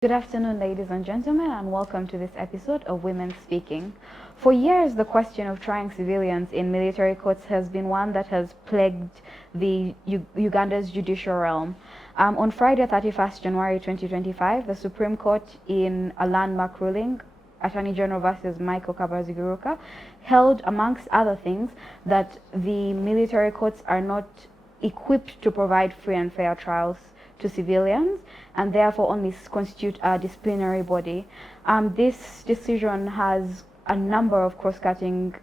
Good afternoon, ladies and gentlemen, and welcome to this episode of Women Speaking. For years, the question of trying civilians in military courts has been one that has plagued the Uganda's judicial realm. On Friday, 31st January 2025, the Supreme Court, in a landmark ruling, Attorney General versus Michael Kabaziguruka, held, amongst other things, that the military courts are not equipped to provide free and fair trials to civilians, and therefore only constitute a disciplinary body. This decision has a number of cross-cutting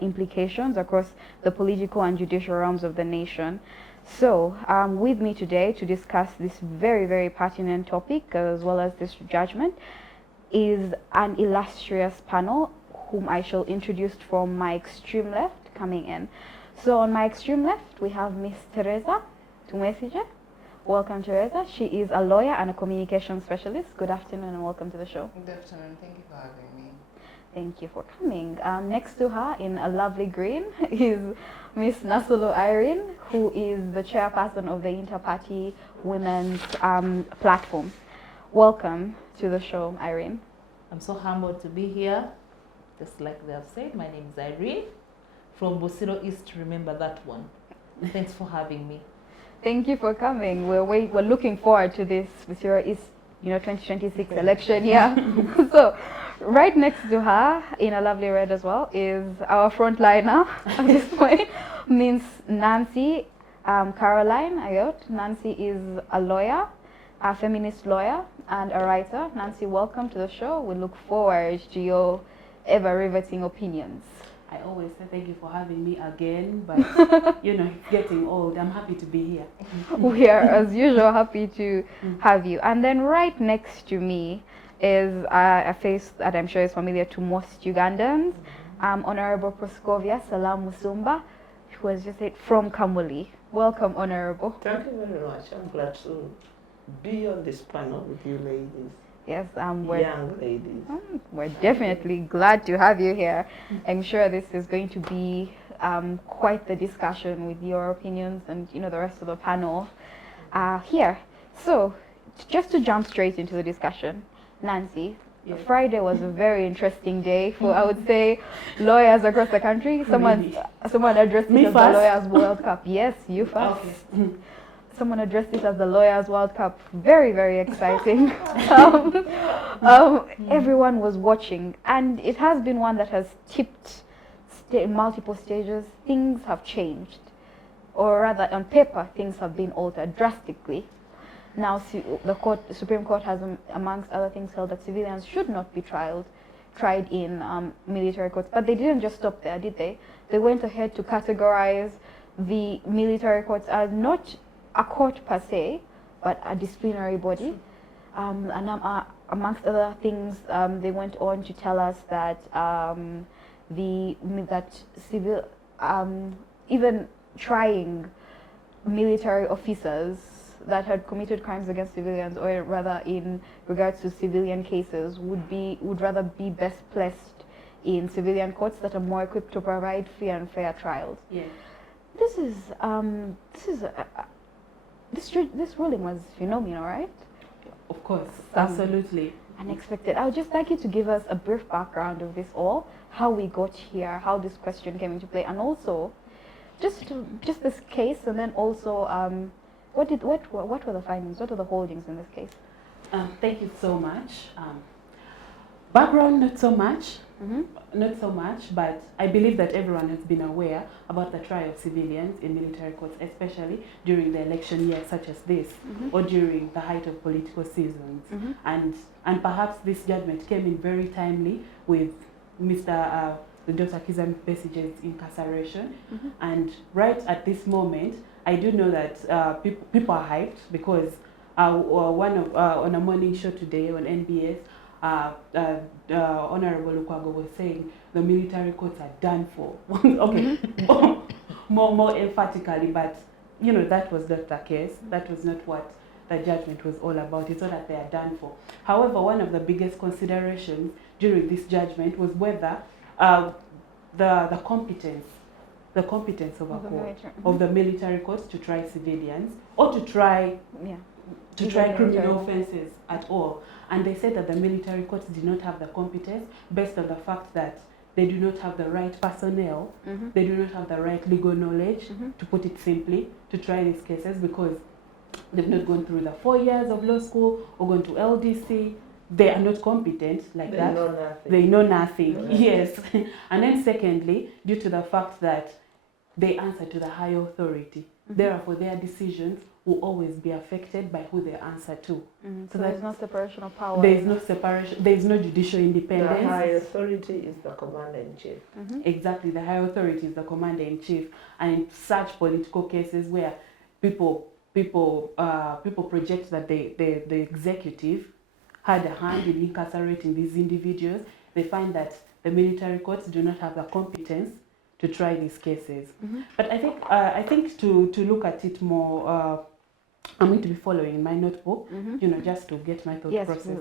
implications across the political and judicial realms of the nation. So, with me today to discuss this very, very pertinent topic, as well as this judgment, is an illustrious panel, whom I shall introduce from my extreme left, coming in. So, on my extreme left, we have Miss Theresa Tumwesigye. Welcome, Theresa. She is a lawyer and a communication specialist. Good afternoon and welcome to the show. Good afternoon. Thank you for having me. Thank you for coming. Next to her, in a lovely green, is Miss Nassolo Irene, who is the chairperson of the Inter-Party Women's Platform. Welcome to the show, Irene. I'm so humbled to be here. Just like they have said, my name is Irene from Bosiro East. Remember that one. Thanks for having me. Thank you for coming. We're looking forward to this Bosiro East, 2026 election here. So, right next to her, in a lovely red as well, is our frontliner at this point, means Nancy Caroline Ayot. Nancy is a lawyer, a feminist lawyer, and a writer. Nancy, welcome to the show. We look forward to your ever-riveting opinions. I always say thank you for having me again, but it's getting old. I'm happy to be here. We are, as usual, happy to have you. And then right next to me is a face that I'm sure is familiar to most Ugandans, Honorable Proscovia Salam Musumba, who was just from Kamuli. Welcome, Honorable. Thank you very much. I'm glad to be on this panel with you ladies. Yes, young ladies. We're definitely glad to have you here. I'm sure this is going to be quite the discussion with your opinions and the rest of the panel here. So, just to jump straight into the discussion, Nancy, yes. Friday was a very interesting day for, I would say, lawyers across the country. Someone addressed it as the Lawyers World Cup. Yes, you first. Okay. Someone addressed it as the Lawyers World Cup. Very, very exciting. Everyone was watching, and it has been one that has tipped multiple stages. Things have changed, or rather, on paper, things have been altered drastically. Now, the Supreme Court has, amongst other things, held that civilians should not be tried in military courts. But they didn't just stop there, did they? They went ahead to categorize the military courts as not a court per se, but a disciplinary body. And amongst other things, they went on to tell us that even trying military officers that had committed crimes against civilians, or rather in regards to civilian cases, would rather be best placed in civilian courts that are more equipped to provide free and fair trials. Yeah. This ruling was phenomenal, right? Of course, absolutely. Unexpected. I would just like you to give us a brief background of this all, how we got here, how this question came into play, and also just this case, and then also what were the findings, what were the holdings in this case? Thank you so much. Background, not so much. Not so much, but I believe that everyone has been aware about the trial of civilians in military courts, especially during the election year such as this, or during the height of political seasons. And perhaps this judgment came in very timely with Dr. Kizza Besigye's incarceration. And right at this moment, I do know that people are hyped because on a morning show today on NBS, Honorable Lukwago was saying the military courts are done for. Okay, more emphatically, but that was not the case. That was not what the judgment was all about. It's not that they are done for. However, one of the biggest considerations during this judgment was whether the competence of a court, of the military courts to try civilians or to try to Even try criminal military. offenses at all. And they said that the military courts did not have the competence based on the fact that they do not have the right personnel, they do not have the right legal knowledge, to put it simply, to try these cases because they've not gone through the 4 years of law school or gone to LDC. They are not competent like that. Know nothing. They know nothing. Know Yes. And then secondly, due to the fact that they answer to the higher authority, therefore their decisions will always be affected by who they answer to. So there's no separation of power. There is no separation, there is no judicial The independence. high authority is the commander-in-chief. Exactly, the high authority is the commander-in-chief. And in such political cases where people project that the executive had a hand in incarcerating these individuals, they find that the military courts do not have the competence to try these cases. But I think to look at it more, I'm going to be following in my notebook, just to get my thought process.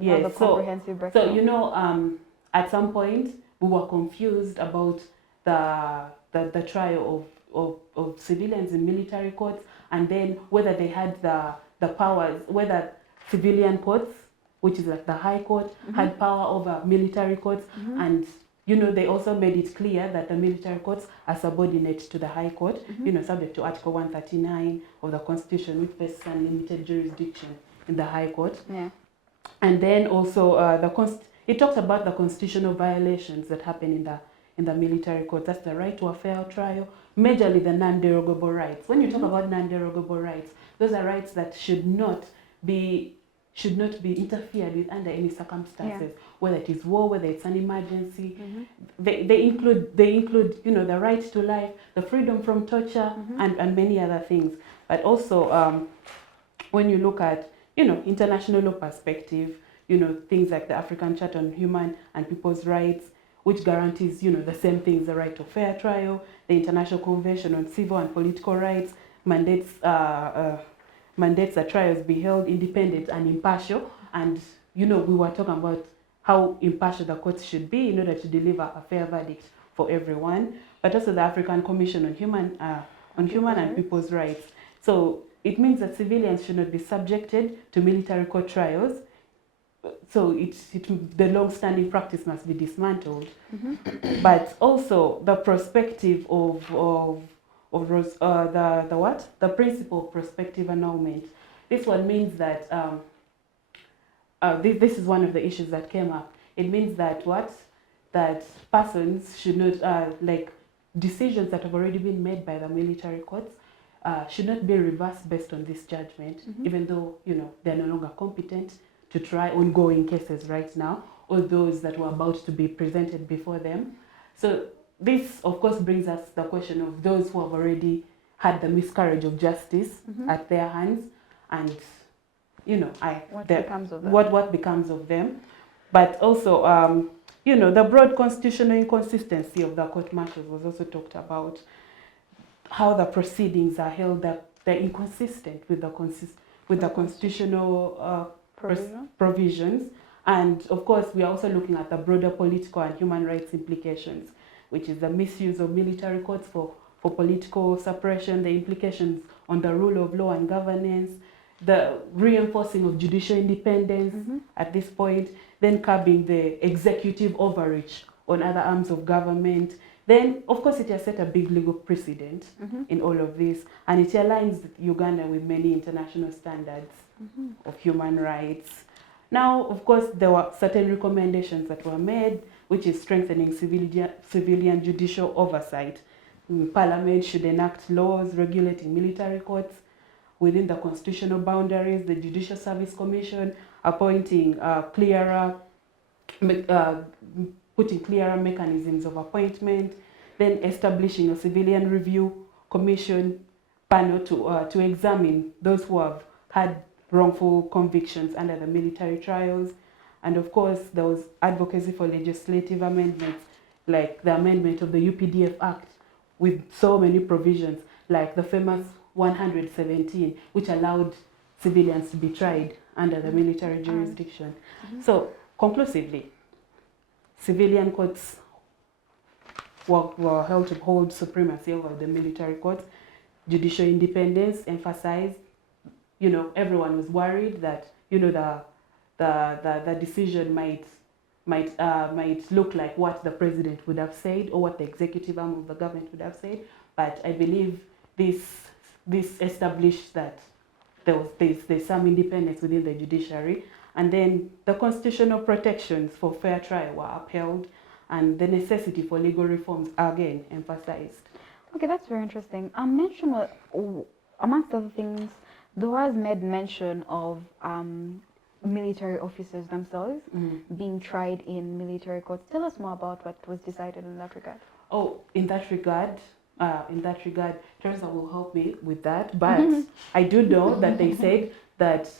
Yes, the comprehensive breakdown. So, at some point we were confused about the trial of civilians in military courts, and then whether they had the powers, whether civilian courts, which is like the High Court, had power over military courts, and they also made it clear that the military courts are subordinate to the High Court, subject to Article 139 of the Constitution, which vests unlimited jurisdiction in the High Court. Yeah. And then also it talks about the constitutional violations that happen in the military court. That's the right to a fair trial, majorly the non-derogable rights. When you talk about non-derogable rights, those are rights that should not be interfered with under any circumstances, whether it is war, whether it's an emergency. They include the right to life, the freedom from torture, and many other things. But also when you look at international law perspective, things like the African Charter on Human and People's Rights, which guarantees the same things: the right to fair trial. The International Convention on Civil and Political Rights mandates that trials be held independent and impartial. And we were talking about how impartial the courts should be in order to deliver a fair verdict for everyone. But also the African Commission on Human and People's Rights. So it means that civilians should not be subjected to military court trials. So the long-standing practice must be dismantled. But also the perspective of the principle of prospective annulment. This one means that this is one of the issues that came up. It means that that persons should not decisions that have already been made by the military courts should not be reversed based on this judgment, even though they're no longer competent to try ongoing cases right now, or those that were about to be presented before them. So this, of course, brings us the question of those who have already had the miscarriage of justice at their hands, and what becomes of them. But also, the broad constitutional inconsistency of the court martials was also talked about. How the proceedings are held, that they're inconsistent with the constitutional provisions. And of course, we are also looking at the broader political and human rights implications, which is the misuse of military courts for political suppression, the implications on the rule of law and governance, the reinforcing of judicial independence at this point, then curbing the executive overreach on other arms of government. Then, of course, it has set a big legal precedent in all of this, and it aligns Uganda with many international standards of human rights. Now, of course, there were certain recommendations that were made, which is strengthening civilian judicial oversight. Parliament should enact laws regulating military courts within the constitutional boundaries, the Judicial Service Commission appointing putting clearer mechanisms of appointment, then establishing a civilian review commission panel to examine those who have had wrongful convictions under the military trials. And of course, there was advocacy for legislative amendments, like the amendment of the UPDF Act with so many provisions, like the famous 117, which allowed civilians to be tried under the military jurisdiction. So, conclusively, civilian courts were held to hold supremacy over the military courts. Judicial independence emphasized everyone was worried that, the decision might look like what the president would have said or what the executive arm of the government would have said. But I believe this established that there's some independence within the judiciary, and then the constitutional protections for fair trial were upheld, and the necessity for legal reforms again emphasized. Okay, that's very interesting. Amongst other things, there was made mention of military officers themselves being tried in military courts. Tell us more about what was decided in that regard. Oh, in that regard, Theresa will help me with that. But I do know that they said that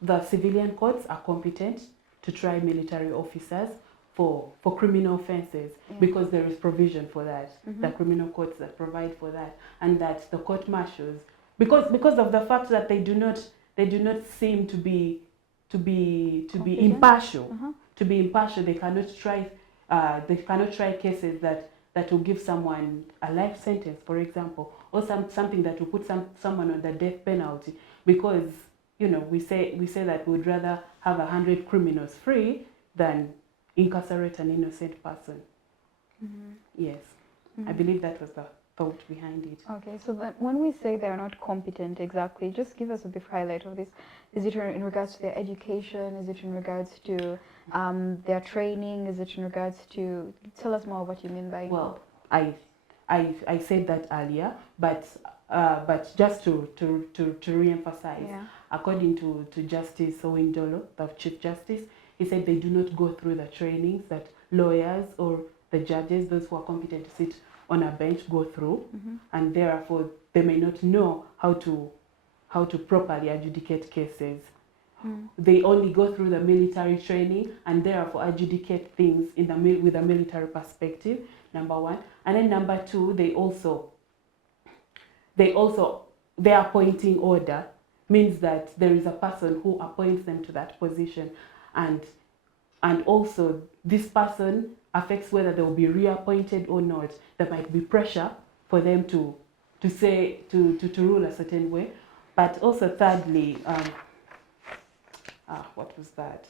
the civilian courts are competent to try military officers for criminal offences, because there is provision for that. The criminal courts that provide for that, and that the court martials, because of the fact that they do not seem to be impartial. To be impartial, they cannot try cases that will give someone a life sentence, for example, or something that will put someone on the death penalty, because we say that we would rather have 100 criminals free than incarcerate an innocent person. Yes, I believe that was the thought behind it. Okay, so when we say they're not competent exactly, just give us a brief highlight of this. Is it in regards to their education? Is it in regards to their training? Is it in regards to... Tell us more what you mean by... Well, I said that earlier, but just to re-emphasize, according to Justice Owindolo, the Chief Justice, he said they do not go through the trainings that lawyers or the judges, those who are competent to sit on a bench, go through, and therefore they may not know how to properly adjudicate cases. They only go through the military training and therefore adjudicate things with a military perspective, number one. And then number two, their appointing order means that there is a person who appoints them to that position, and also this person affects whether they will be reappointed or not. There might be pressure for them to rule a certain way. But also thirdly, what was that?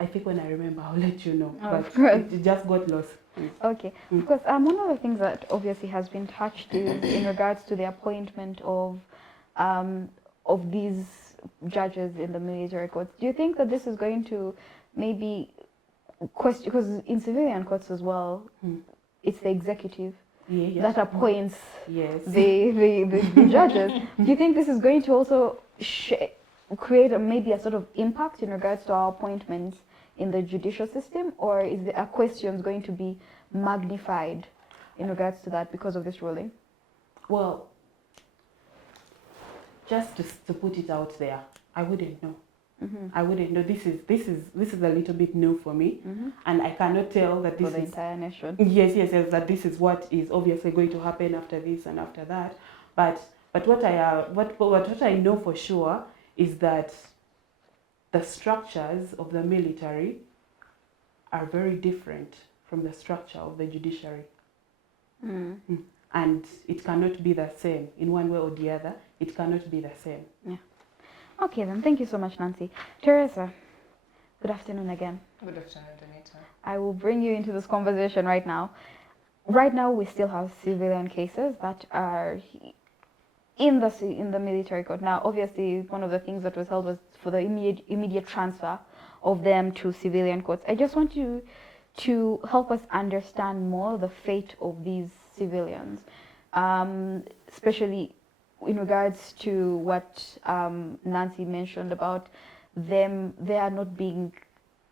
I think when I remember, I'll let you know. But it just got lost. Okay, because one of the things that obviously has been touched is in regards to the appointment of these judges in the military courts. Do you think that this is going to maybe question, because in civilian courts as well, it's the executive that appoints the judges. Do you think this is going to also create maybe a sort of impact in regards to our appointments in the judicial system, or is the questions going to be magnified in regards to that because of this ruling? Well, just to put it out there, I wouldn't know. I wouldn't know. This is a little bit new for me, and I cannot tell that this for the is entire nation. Yes, that this is what is obviously going to happen after this and after that. But what I know for sure is that the structures of the military are very different from the structure of the judiciary. And it cannot be the same in one way or the other. It cannot be the same. Yeah. Okay then, thank you so much, Nancy. Theresa, good afternoon again. Good afternoon, Danita. I will bring you into this conversation right now. Right now, we still have civilian cases that are in the military court. Now, obviously, one of the things that was held was for the immediate transfer of them to civilian courts. I just want you to help us understand more the fate of these civilians, especially in regards to what Nancy mentioned about them. They are not being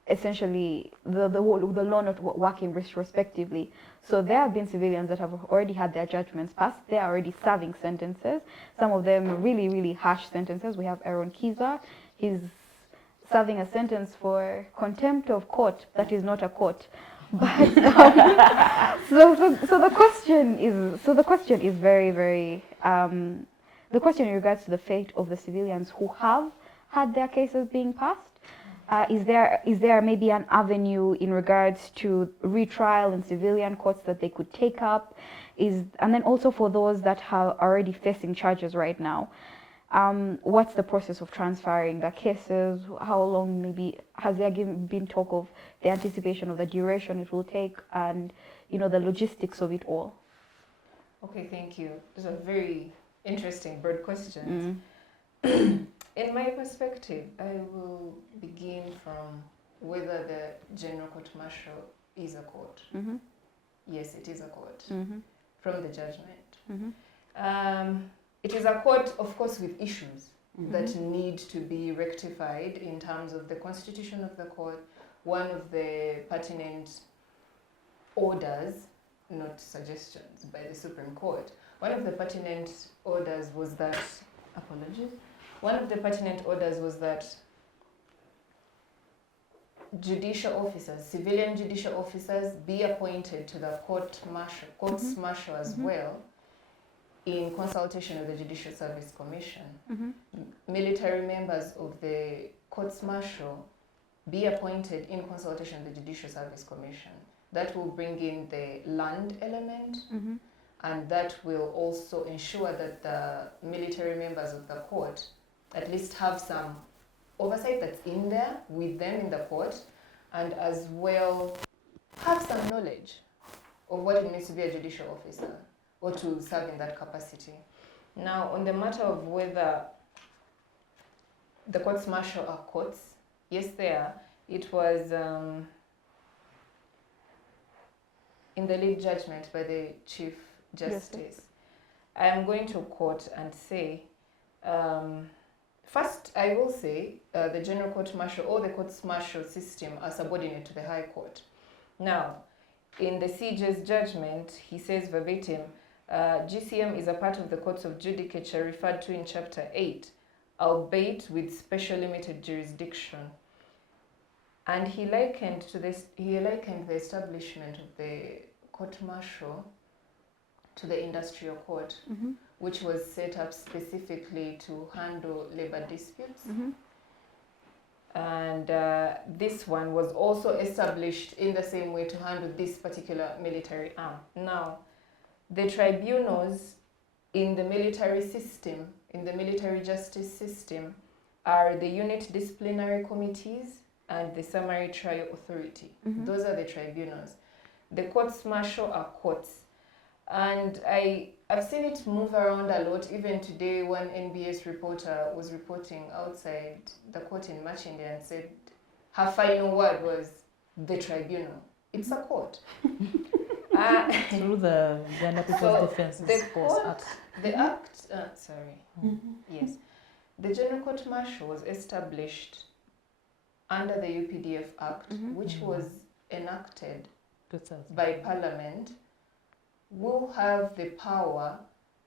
essentially the law not working retrospectively. So there have been civilians that have already had their judgments passed. They are already serving sentences. Some of them really, really harsh sentences. We have Aaron Kiza. He's serving a sentence for contempt of court that is not a court. But so the question is very, very the question in regards to the fate of the civilians who have had their cases being passed. Is there maybe an avenue in regards to retrial in civilian courts that they could take up? And then also for those that are already facing charges right now, what's the process of transferring the cases? How long maybe has there been talk of the anticipation of the duration it will take, and the logistics of it all? Okay, thank you. Those are very interesting, broad questions. In my perspective, I will begin from whether the General Court Martial is a court. Yes, it is a court. From the judgment. It is a court, of course, with issues that need to be rectified in terms of the constitution of the court. One of the pertinent orders, not suggestions, by the Supreme Court, one of the pertinent orders was that, one of the pertinent orders was that judicial officers, civilian judicial officers, be appointed to the courts martial as well, in consultation with the Judicial Service Commission. Military members of the courts martial be appointed in consultation with the Judicial Service Commission. That will bring in the land element, and that will also ensure that the military members of the court at least have some oversight that's in there with them in the court, and as well have some knowledge of what it means to be a judicial officer or to serve in that capacity. Now, on the matter of whether the courts martial are courts, yes, they are. It was in the lead judgment by the Chief Justice. I am going to quote and say, first, I will say the General Court Martial or the courts martial system are subordinate to the High Court. Now, in the CJ's judgment, he says verbatim, GCM is a part of the courts of judicature referred to in Chapter 8, albeit with special limited jurisdiction. And he likened the establishment of the court martial to the industrial court, which was set up specifically to handle labor disputes. And this one was also established in the same way to handle this particular military arm. Now, the tribunals in the military system, in the military justice system, are the unit disciplinary committees and the summary trial authority. Those are the tribunals. The courts martial are courts. And I've seen it move around a lot. Even today, one NBS reporter was reporting outside the court in Machindia and said her final word was the tribunal. It's a court. Through the Gender People's Defense Force Act. The Act, yes. The General Court Martial was established under the UPDF Act, which was enacted by Parliament, will have the power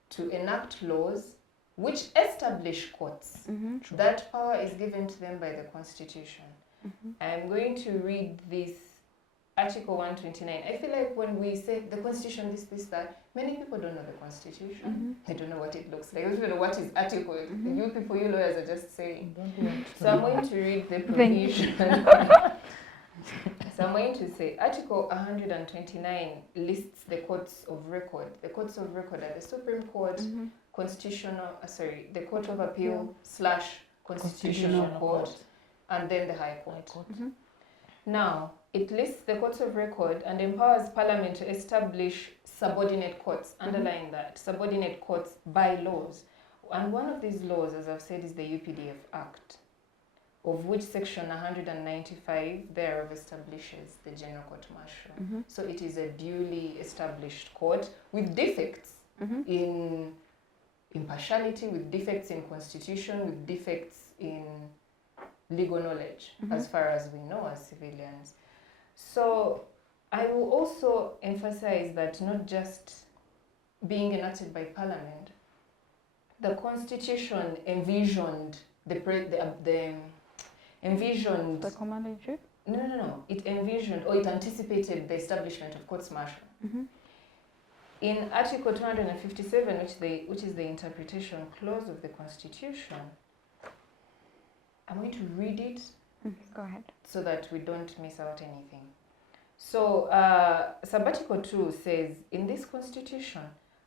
to enact laws which establish courts. That power is given to them by the Constitution. I'm going to read this Article 129. I feel like when we say the Constitution, this, that, many people don't know the Constitution. They don't know what it looks like. They don't know what is article. You people, you lawyers are just saying. So I'm going to read the provision. So I'm going to say Article 129 lists the courts of record. The courts of record are the Supreme Court, the Court of Appeal / Constitutional Court, and then the High Court. Now, it lists the courts of record and empowers Parliament to establish subordinate courts, underlying that, subordinate courts by laws. And one of these laws, as I've said, is the UPDF Act, of which Section 195 thereof establishes the General Court Martial. So it is a duly established court with defects in impartiality, with defects in constitution, with defects in legal knowledge, as far as we know as civilians. So I will also emphasize that not just being enacted by Parliament, the Constitution envisioned the Commander-in-Chief? No. It envisioned or it anticipated the establishment of courts martial. In Article 257, which is the interpretation clause of the Constitution, I'm going to read it Go ahead. so that we don't miss out anything. So, Sabbatical 2 says, in this constitution,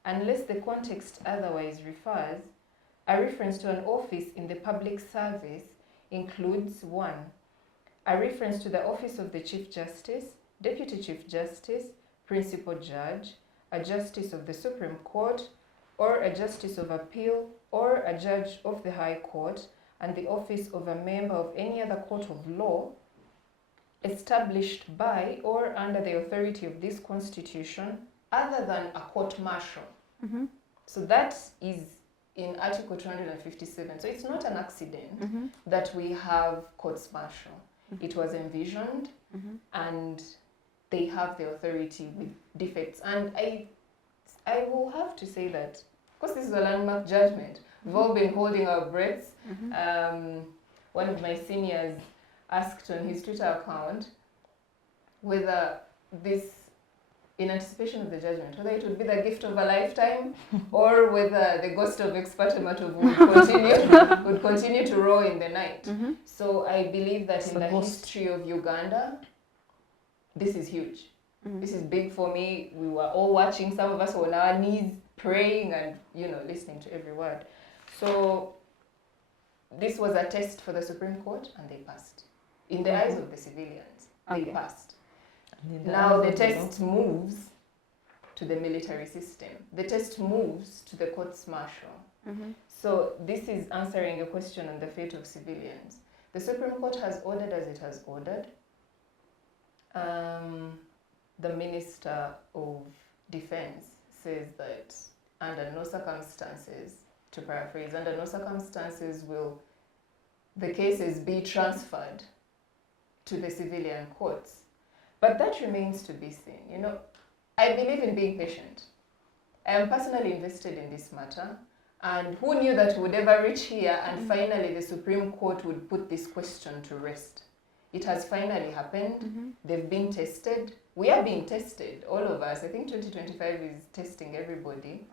unless the context otherwise refers, a reference to an office in the public service includes 1. A reference to the office of the Chief Justice, Deputy Chief Justice, Principal Judge, a Justice of the Supreme Court, or a Justice of Appeal, or a Judge of the High Court, and the office of a member of any other court of law established by or under the authority of this constitution other than a court-martial. So that is in Article 257. So it's not an accident that we have courts-martial. It was envisioned and they have the authority with defects. And I will have to say that, of course, this is a landmark judgment. We've all been holding our breaths. One of my seniors asked on his Twitter account whether this, in anticipation of the judgment, whether it would be the gift of a lifetime or whether the ghost of Expatrimatov would continue to roar in the night. So I believe that in the history of Uganda, this is huge. This is big for me. We were all watching, some of us were on our knees praying and, listening to every word. So this was a test for the Supreme Court and they passed. In the eyes of the civilians, they passed. Now the test moves to the military system. The test moves to the courts-martial. So this is answering a question on the fate of civilians. The Supreme Court has ordered as it has ordered. The Minister of Defense says that under no circumstances, to paraphrase, under no circumstances will the cases be transferred to the civilian courts. But that remains to be seen. I believe in being patient. I am personally invested in this matter. And who knew that we would ever reach here and finally the Supreme Court would put this question to rest? It has finally happened. They've been tested. We are being tested, all of us. I think 2025 is testing everybody.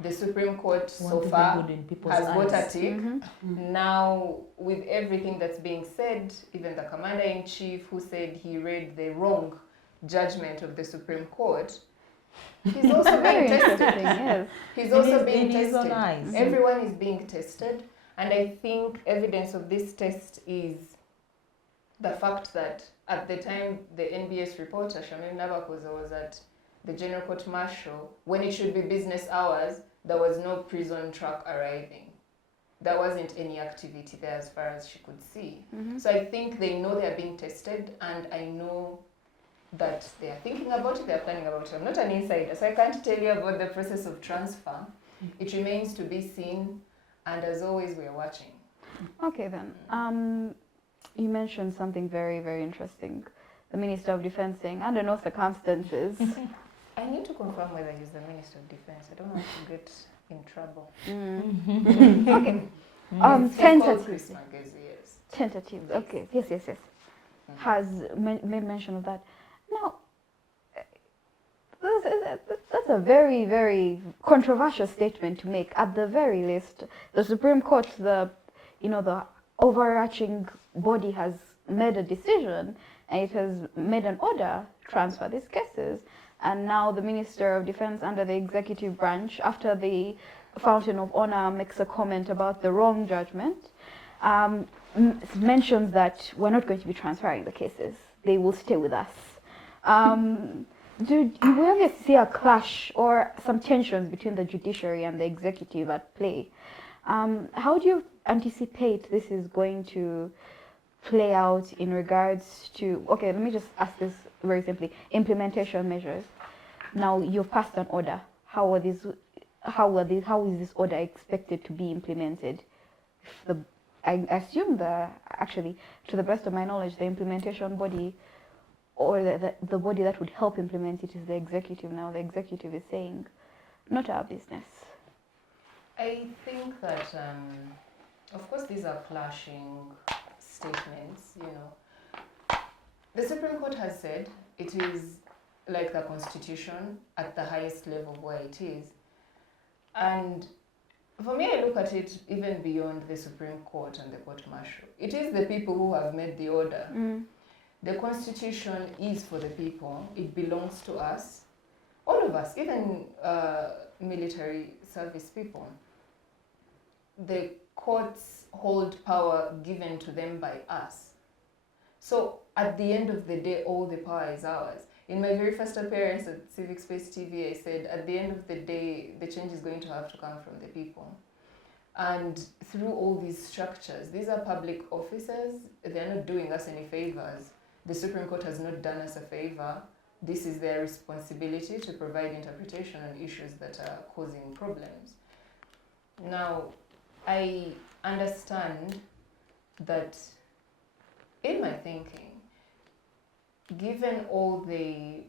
The Supreme Court so far has got a tick. Now, with everything that's being said, even the Commander-in-Chief who said he read the wrong judgment of the Supreme Court, he's also being tested. He's also being tested. Everyone is being tested. And I think evidence of this test is the fact that at the time the NBS reporter, Shamim Nabakoza, was at the General Court Martial, when it should be business hours, there was no prison truck arriving. There wasn't any activity there as far as she could see. So I think they know they are being tested, and I know that they are thinking about it, they are planning about it. I'm not an insider, so I can't tell you about the process of transfer. It remains to be seen, and as always, we are watching. Okay then. You mentioned something very, very interesting. The Minister of Defense saying, under no circumstances. I need to confirm whether he's the Minister of Defense. I don't want to get in trouble. Okay. Tentative. Tentative. Okay. Yes. Has made mention of that. Now, that's a very, very controversial statement to make. At the very least, the Supreme Court, the overarching body, has made a decision and it has made an order to transfer these cases. And now the Minister of Defense under the executive branch, after the Fountain of Honor makes a comment about the wrong judgment, mentions that we're not going to be transferring the cases. They will stay with us. Do we ever see a clash or some tensions between the judiciary and the executive at play? How do you anticipate this is going to play out in regards to, okay, let me just ask this very simply, implementation measures. Now you've passed an order. How is this order expected to be implemented? I assume actually, to the best of my knowledge, the implementation body or the body that would help implement it is the executive. Now the executive is saying, not our business. I think that, of course, these are clashing statements, The Supreme Court has said it is like the Constitution at the highest level where it is. And For me, I look at it even beyond the Supreme Court and the Court Martial. It is the people who have made the order. The Constitution is for the people. It belongs to us. All of us, even military service people. The courts hold power given to them by us. So at the end of the day, all the power is ours. In my very first appearance at Civic Space TV, I said, at the end of the day, the change is going to have to come from the people. And through all these structures, these are public officers. They're not doing us any favors. The Supreme Court has not done us a favor. This is their responsibility to provide interpretation on issues that are causing problems. Now, I understand that in my thinking, given all the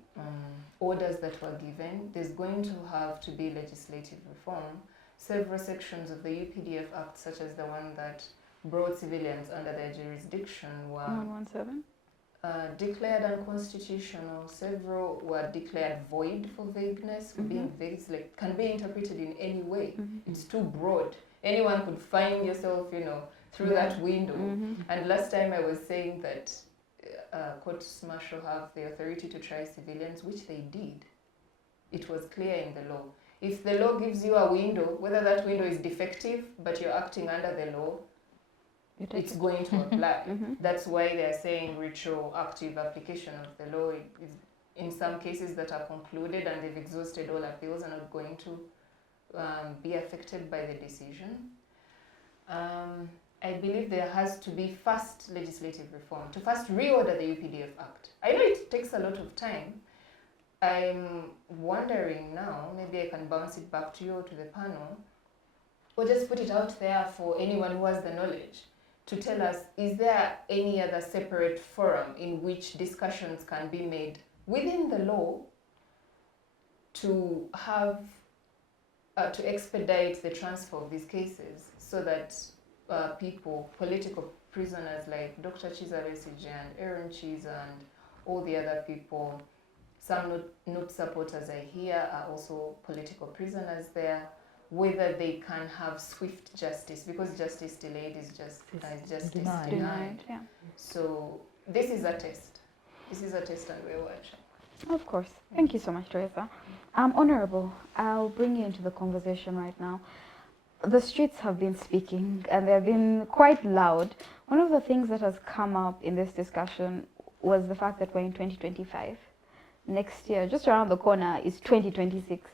orders that were given, there's going to have to be legislative reform. Several sections of the UPDF Act, such as the one that brought civilians under their jurisdiction, were 117? Declared unconstitutional. Several were declared void for vagueness, for being vague. It's like, can be interpreted in any way. It's too broad. Anyone could find yourself, through that window. And last time I was saying that courts martial have the authority to try civilians, which they did. It was clear in the law. If the law gives you a window, whether that window is defective, but you're acting under the law, it's going to apply. That's why they're saying retroactive application of the law. In some cases that are concluded and they've exhausted all appeals, are not going to be affected by the decision. I believe there has to be first legislative reform to first reorder the UPDF Act. I know it takes a lot of time. I'm wondering now, maybe I can bounce it back to you or to the panel, or just put it out there for anyone who has the knowledge to tell us, is there any other separate forum in which discussions can be made within the law to have, to expedite the transfer of these cases so that people, political prisoners like Dr. Theresa Tumwesigye and Aaron Chiza and all the other people, some not supporters I hear are also political prisoners there, whether they can have swift justice, because justice delayed is justice denied. Yeah. So this is a test. This is a test and we're watching. Of course. Thank you so much, Theresa. Honorable, I'll bring you into the conversation right now. The streets have been speaking and they've been quite loud. One of the things that has come up in this discussion was the fact that we're in 2025. Next year, just around the corner, is 2026.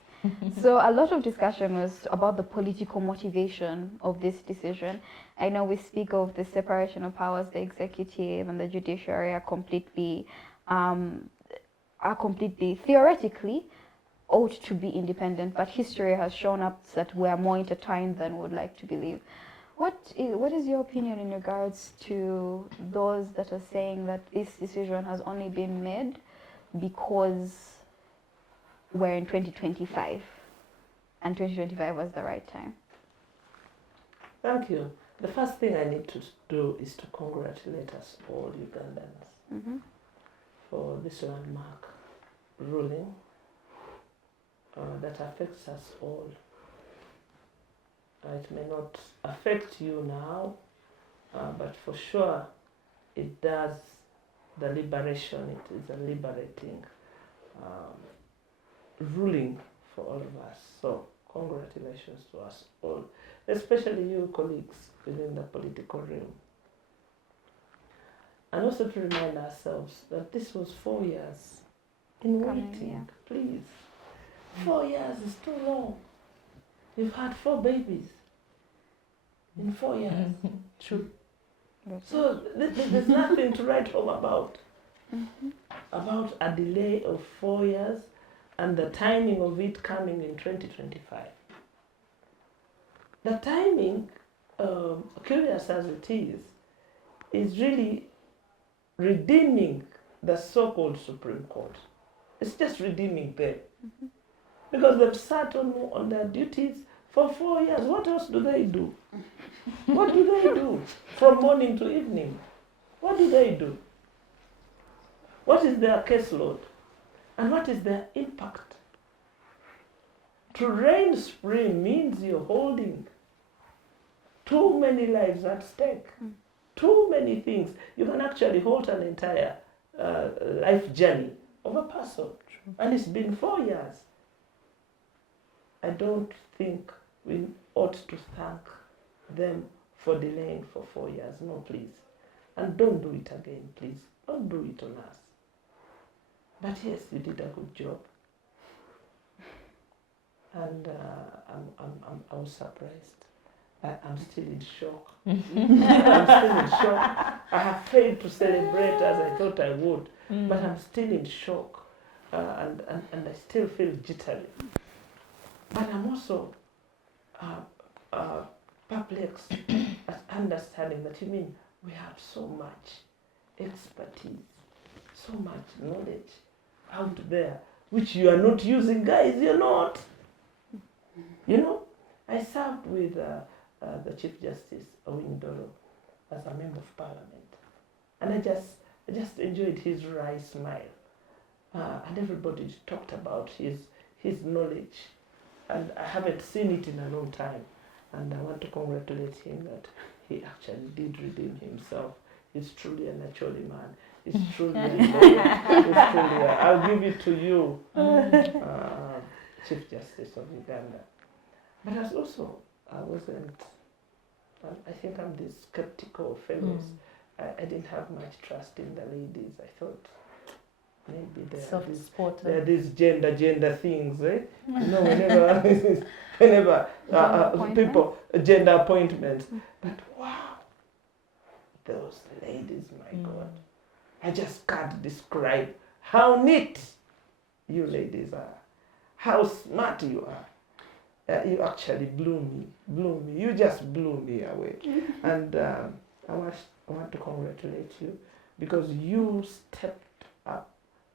So a lot of discussion was about the political motivation of this decision. I know we speak of the separation of powers, the executive and the judiciary are completely theoretically ought to be independent, but history has shown us that we are more intertwined than we would like to believe. What is your opinion in regards to those that are saying that this decision has only been made because we're in 2025 and 2025 was the right time? Thank you. The first thing I need to do is to congratulate us all Ugandans for this landmark ruling that affects us all. It may not affect you now, but for sure it does the liberation. It is a liberating ruling for all of us. So congratulations to us all, especially you colleagues within the political realm. And also to remind ourselves that this was 4 years in waiting. Please, 4 years is too long. You've had 4 babies in 4 years. True. So there's nothing to write home about. About a delay of 4 years and the timing of it coming in 2025. The timing, curious as it is really redeeming the so-called Supreme Court. It's just redeeming them. Because they've sat on their duties for 4 years. What else do they do? What do they do from morning to evening? What do they do? What is their caseload? And what is their impact? To reign supreme means you're holding Too many lives at stake. Too many things. You can actually halt an entire life journey of a person. And it's been 4 years. I don't think we ought to thank them for delaying for 4 years. No, please. And don't do it again, please. Don't do it on us. But yes, you did a good job. And I was surprised. I'm still in shock. I'm still in shock. I have failed to celebrate as I thought I would, but I'm still in shock, and I still feel jittery. But I'm also perplexed at understanding that you mean we have so much expertise, so much knowledge out there, which you are not using, guys. You're not. You know, I served with the Chief Justice Owindoro as a member of Parliament, and I just enjoyed his wry smile, and everybody talked about his knowledge, and I haven't seen it in a long time, and I want to congratulate him that he actually did redeem himself. He's truly a naturally man. He's truly I'll give it to you, Chief Justice of Uganda. But as also, I think I'm this skeptical of fellows. I didn't have much trust in the ladies. I thought maybe there are these gender things, eh? You know, whenever people, gender appointments. But wow, those ladies, my God. I just can't describe how neat you ladies are, how smart you are. You actually blew me. You just blew me away. And I want to congratulate you because you stepped up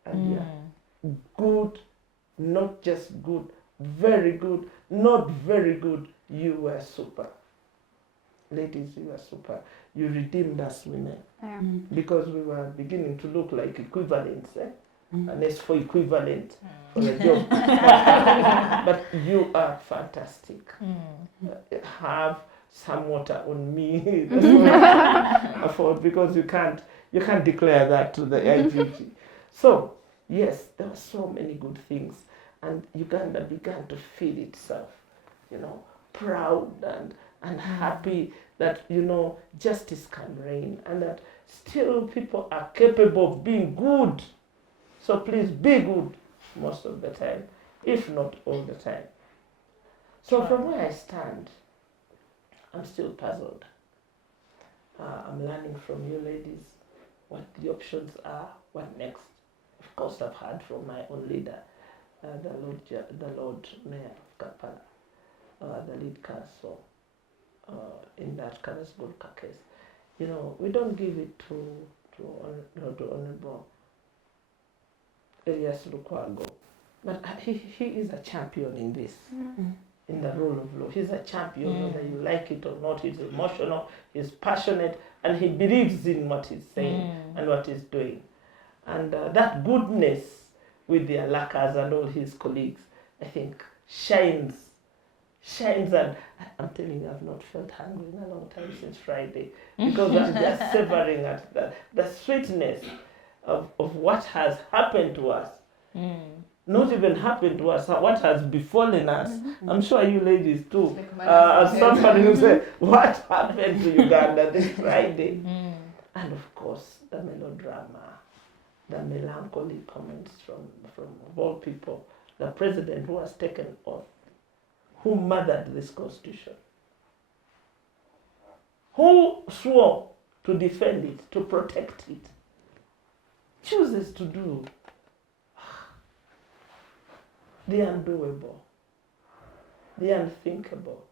and you're good, not just good, very good, not very good. You were super. Ladies, you were super. You redeemed us women because we were beginning to look like equivalents, and it's for equivalent for a job. But you are fantastic. Have some water on me. That's what I afford, because you can't declare that to the IGP. So yes, there were so many good things, and Uganda began to feel itself, proud and happy that justice can reign, and that still people are capable of being good. So please be good most of the time, if not all the time. So from where I stand, I'm still puzzled. I'm learning from you ladies what the options are, what next. Of course, I've heard from my own leader, the Lord Mayor of Kampala, the lead counsel in that Karasgolka case. We don't give it to Honorable Elias Lukwago, but he is a champion in this, in the rule of law. He's a champion, whether you like it or not. He's emotional, he's passionate, and he believes in what he's saying and what he's doing. And that goodness with the Alakas and all his colleagues, I think, shines, and I'm telling you, I've not felt hungry in a long time since Friday, because I'm just savoring at the sweetness of what has happened to us. Not even happened to us, what has befallen us. I'm sure you ladies too are suffering and say, what happened to Uganda this Friday? And of course, the melodrama, the melancholy comments from of all people, the president who has taken oath, who mothered this constitution, who swore to defend it, to protect it, chooses to do the undoable, the unthinkable,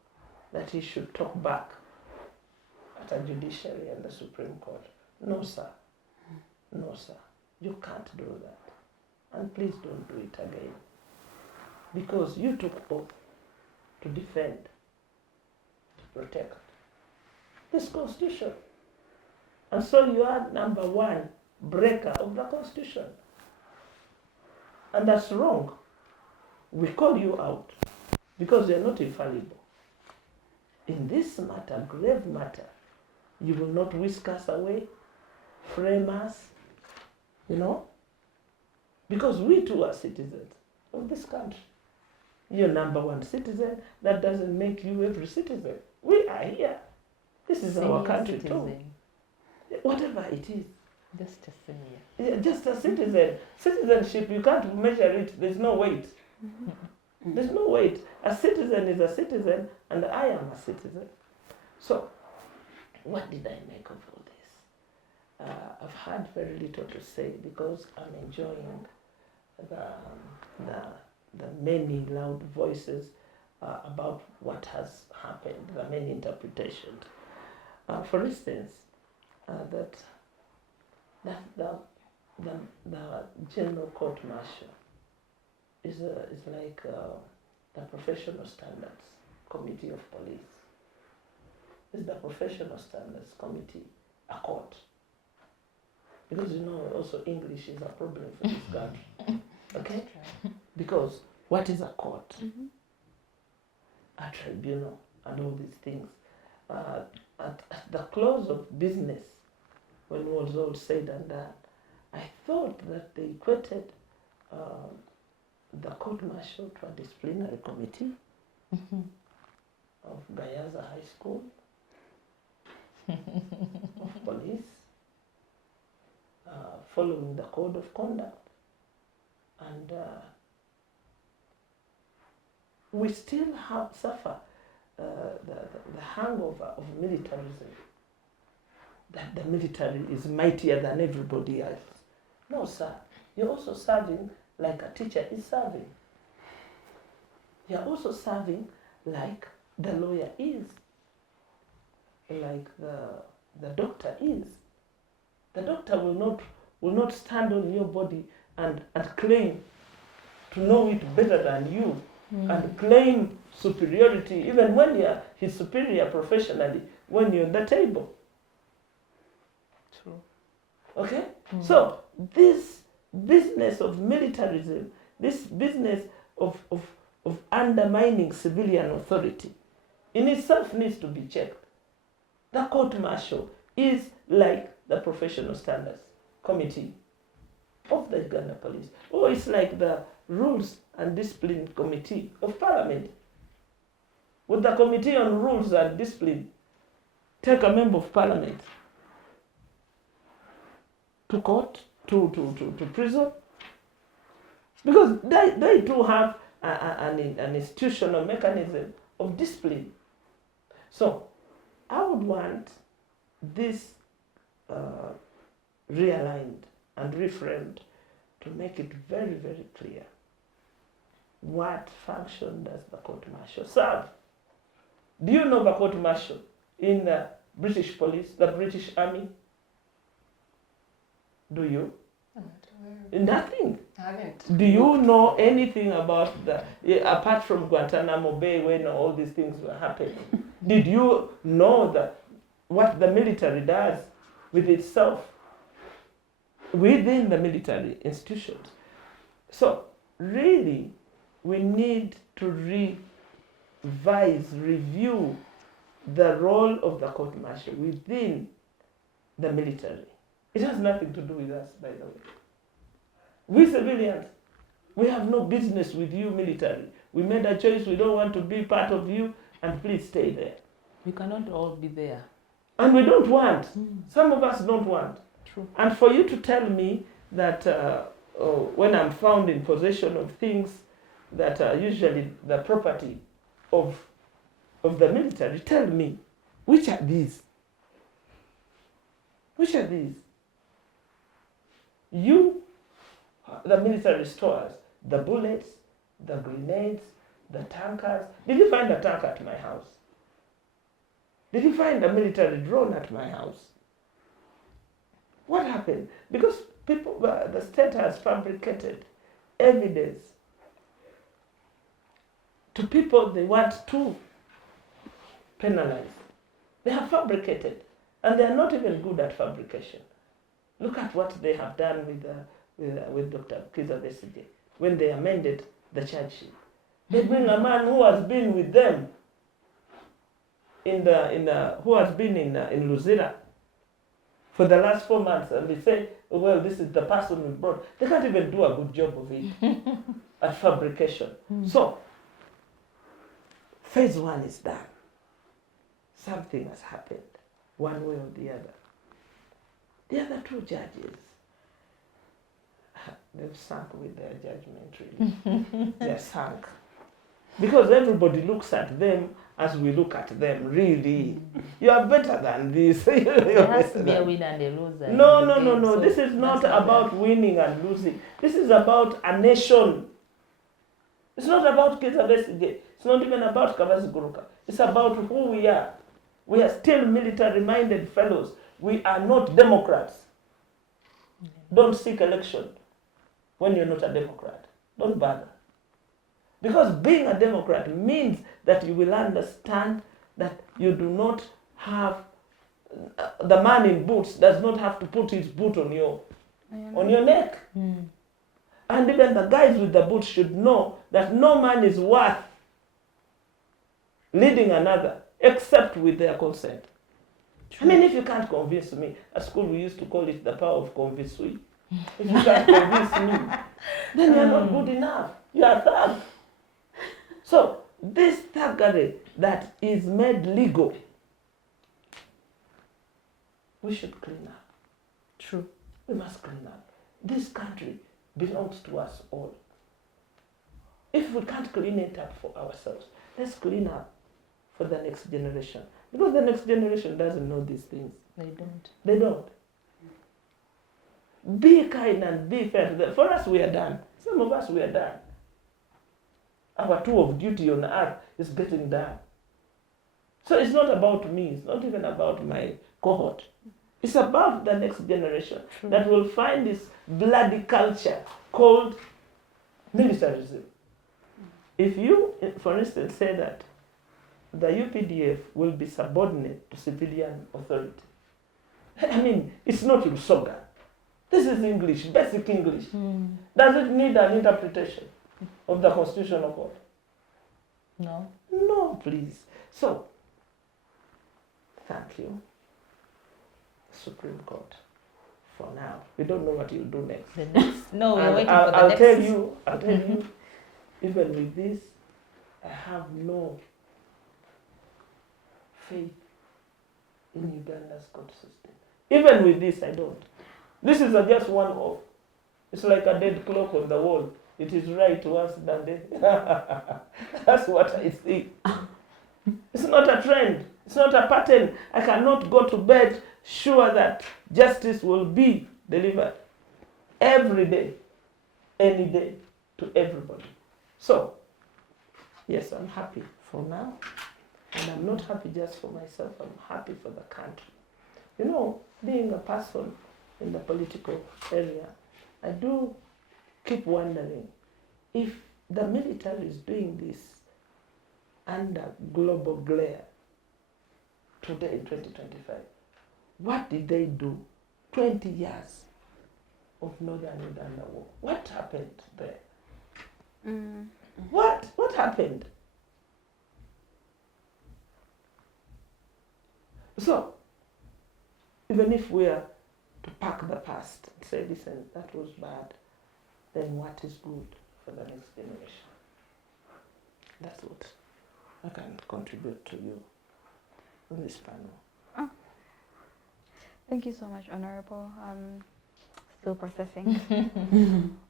that he should talk back at a judiciary and the Supreme Court. No, sir. No, sir. You can't do that. And please don't do it again. Because you took oath to defend, to protect this Constitution. And so you are number one breaker of the Constitution. And that's wrong. We call you out because you're not infallible. in this matter, grave matter, you will not whisk us away, frame us, you know, because we too are citizens of this country. You're number one citizen. That doesn't make you every citizen. We are here. This is our country too. Whatever it is. Just a senior. Yeah, just a citizen. Citizenship, you can't measure it. There's no weight. There's no weight. A citizen is a citizen, and I am a citizen. So, what did I make of all this? I've had very little to say because I'm enjoying the many loud voices about what has happened, the many interpretations. For instance, that the General Court Martial is like the Professional Standards Committee of Police. It's the Professional Standards Committee, a court. Because you know also English is a problem for this country. Okay? Because what is a court? A tribunal and all these things. At the close of business, when it was all said and done, I thought that they equated the court martial to a disciplinary committee of Gayaza High School, of police, following the code of conduct. And we still suffer the hangover of militarism, that the military is mightier than everybody else. No, sir. You're also serving like a teacher is serving. You're also serving like the lawyer is, like the doctor is. The doctor will not stand on your body and claim to know it better than you, and claim superiority, even when you're his superior professionally, when you're on the table. True. Okay? So this business of militarism, this business of undermining civilian authority, in itself needs to be checked. The court martial is like the Professional Standards Committee of the Uganda Police, or it's like the Rules and Discipline Committee of Parliament. Would the Committee on Rules and Discipline take a member of Parliament to court, to prison? Because they too have an institutional mechanism of discipline. So I would want this realigned and reframed to make it very, very clear. What function does the court martial serve? Do you know the court martial in the British police, the British Army? Do you? I'm not aware. Nothing. I haven't. Do you know anything about apart from Guantanamo Bay when all these things were happening? Did you know that what the military does with itself within the military institutions? So really, we need to review the role of the court martial within the military. It has nothing to do with us, by the way. We civilians, we have no business with you military. We made a choice, we don't want to be part of you, and please stay there. We cannot all be there. And we don't want. Some of us don't want. True. And for you to tell me that when I'm found in possession of things that are usually the property of the military, tell me, which are these? Which are these? The military stores, the bullets, the grenades, the tankers. Did you find a tank at my house? Did you find a military drone at my house? What happened? Because the state has fabricated evidence to people they want to penalize. They have fabricated, and they are not even good at fabrication. Look at what they have done with Dr. Theresa Tumwesigye when they amended the charge sheet. They bring a man who has been with them who has been in Luzira for the last 4 months, and they say, well, this is the person we brought. They can't even do a good job of it at fabrication. So, phase 1 is done. Something has happened, one way or the other. The other 2 judges, they've sunk with their judgment, really. They're sunk. Because everybody looks at them as we look at them, really. You are better than this. There has to be a winner and a loser. No. So This is not about winning and losing. This is about a nation. It's not about Kizza Besigye. It's not even about Kavazi Guruka. It's about who we are. We are still military-minded fellows. We are not Democrats. Don't seek election when you're not a Democrat. Don't bother. Because being a Democrat means that you will understand that you do not have, the man in boots does not have to put his boot on your neck. And even the guys with the boots should know that no man is worth leading another except with their consent. I mean, if you can't convince me, at school we used to call it the power of convince. If you can't convince me, then you're not good enough. You are thug. So, this thuggery that is made legal, we should clean up. True. We must clean up. This country belongs to us all. If we can't clean it up for ourselves, let's clean up for the next generation. Because the next generation doesn't know these things. They don't. Be kind and be fair. For us, we are done. Some of us, we are done. Our tour of duty on earth is getting done. So it's not about me. It's not even about my cohort. It's about the next generation that will find this bloody culture called militarism. If you, for instance, say that the UPDF will be subordinate to civilian authority, I mean, it's not your slogan. This is English, basic English. Does it need an interpretation of the Constitutional Court? No. No, please. So, thank you, Supreme Court, for now. We don't know what you'll do next. The next. No, we're And waiting I'll for the I'll next. tell you, even with this, I have no faith in Uganda's court system. Even with this, I don't. This is just one off. It's like a dead clock on the wall. It is right once done then. That's what I think. It's not a trend. It's not a pattern. I cannot go to bed sure that justice will be delivered every day, any day, to everybody. So, yes, I'm happy for now. And I'm not happy just for myself. I'm happy for the country. You know, being a person in the political area, I do keep wondering if the military is doing this under global glare today in 2025. What did they do 20 years of Northern Uganda war? What happened there? What happened? So, even if we are to pack the past and say, listen, that was bad, then what is good for the next generation? That's what I can contribute to you on this panel. Oh. Thank you so much, Honorable. Still processing.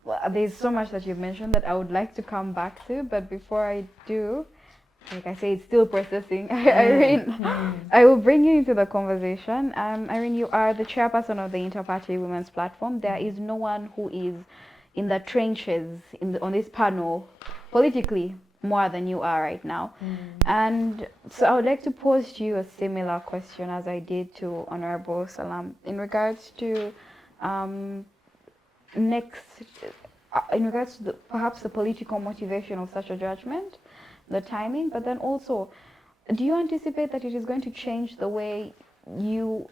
Well, there's so much that you've mentioned that I would like to come back to, but before I do, like I say, it's still processing. Irene, I will bring you into the conversation. Irene, you are the chairperson of the Inter-Party Women's Platform. There is no one who is in the trenches on this panel politically more than you are right now. And so I would like to pose to you a similar question as I did to Honorable Salam in regards to perhaps the political motivation of such a judgment, the timing, but then also, do you anticipate that it is going to change the way you,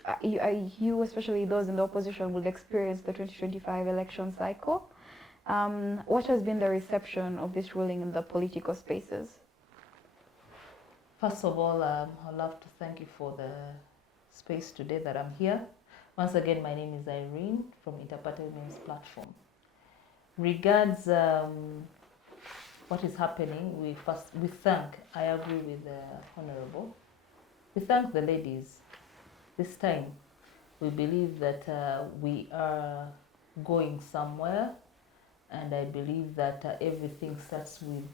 especially those in the opposition, will experience the 2025 election cycle? What has been the reception of this ruling in the political spaces? First of all, I'd love to thank you for the space today that I'm here. Once again, my name is Irene from Interparty Women's Platform. Regards what is happening, we thank, I agree with the Honorable, we thank the ladies. This time, we believe that we are going somewhere, and I believe that everything starts with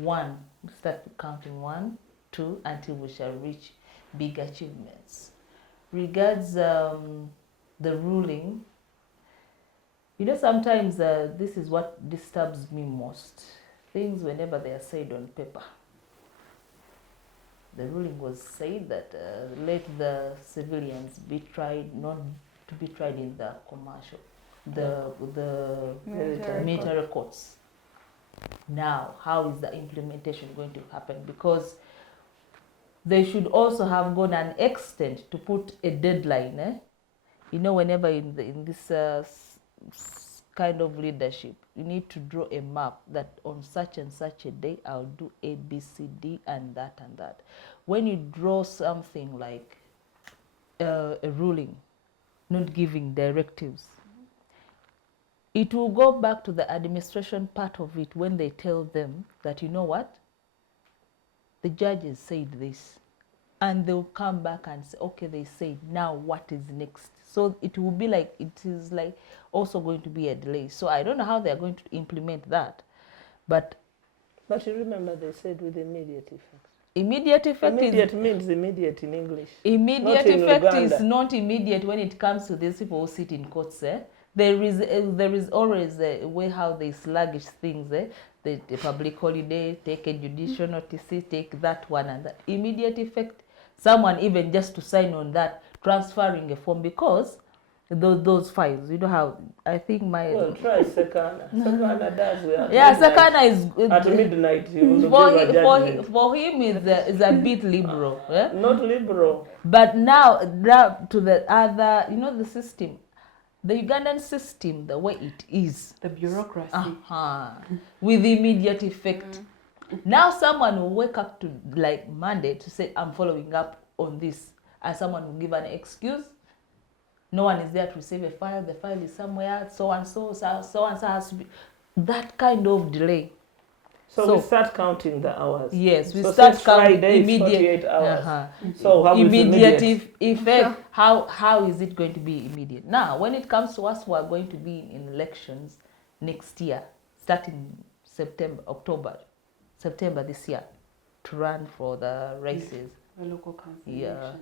one. We start counting 1, 2, until we shall reach big achievements. Regards the ruling, you know, sometimes this is what disturbs me most. Things whenever they are said on paper. The ruling was said that let the civilians be tried, not to be tried in the commercial, the military courts. Now, how is the implementation going to happen? Because they should also have gone an extent to put a deadline. You know, whenever in this kind of leadership, you need to draw a map that on such and such a day I'll do A, B, C, D, and that and that. When you draw something like a ruling, not giving directives, it will go back to the administration part of it when they tell them that, you know what, the judges said this, and they'll come back and say, okay, they said, now what is next? So it will be like, it is like also going to be a delay. So I don't know how they're going to implement that. But you remember they said with immediate effect. Immediate effect immediate means immediate in English. Immediate effect is not immediate when it comes to these people who sit in courts. There is always a way how they sluggish things. The public holiday, take a judicial notice, take that one and that. Immediate effect, someone even just to sign on that, transferring a form, because those files, you know how, I think my... Well, try Sekana. Sekana does. Sekana is... At midnight, he will give a judgment. For him, is a bit liberal. Not liberal. But now to the other, you know, the system. The Ugandan system, the way it is. The bureaucracy. With immediate effect. Now someone will wake up to like Monday to say, I'm following up on this. And someone will give an excuse. No one is there to receive a file. The file is somewhere. So and so has to be. That kind of delay. So we start counting the hours. Yes, we so start counting Friday, immediate 48 hours. So how immediate effect. How is it going to be immediate? Now, when it comes to us who are going to be in elections next year, starting September this year, to run for the races. The local council election.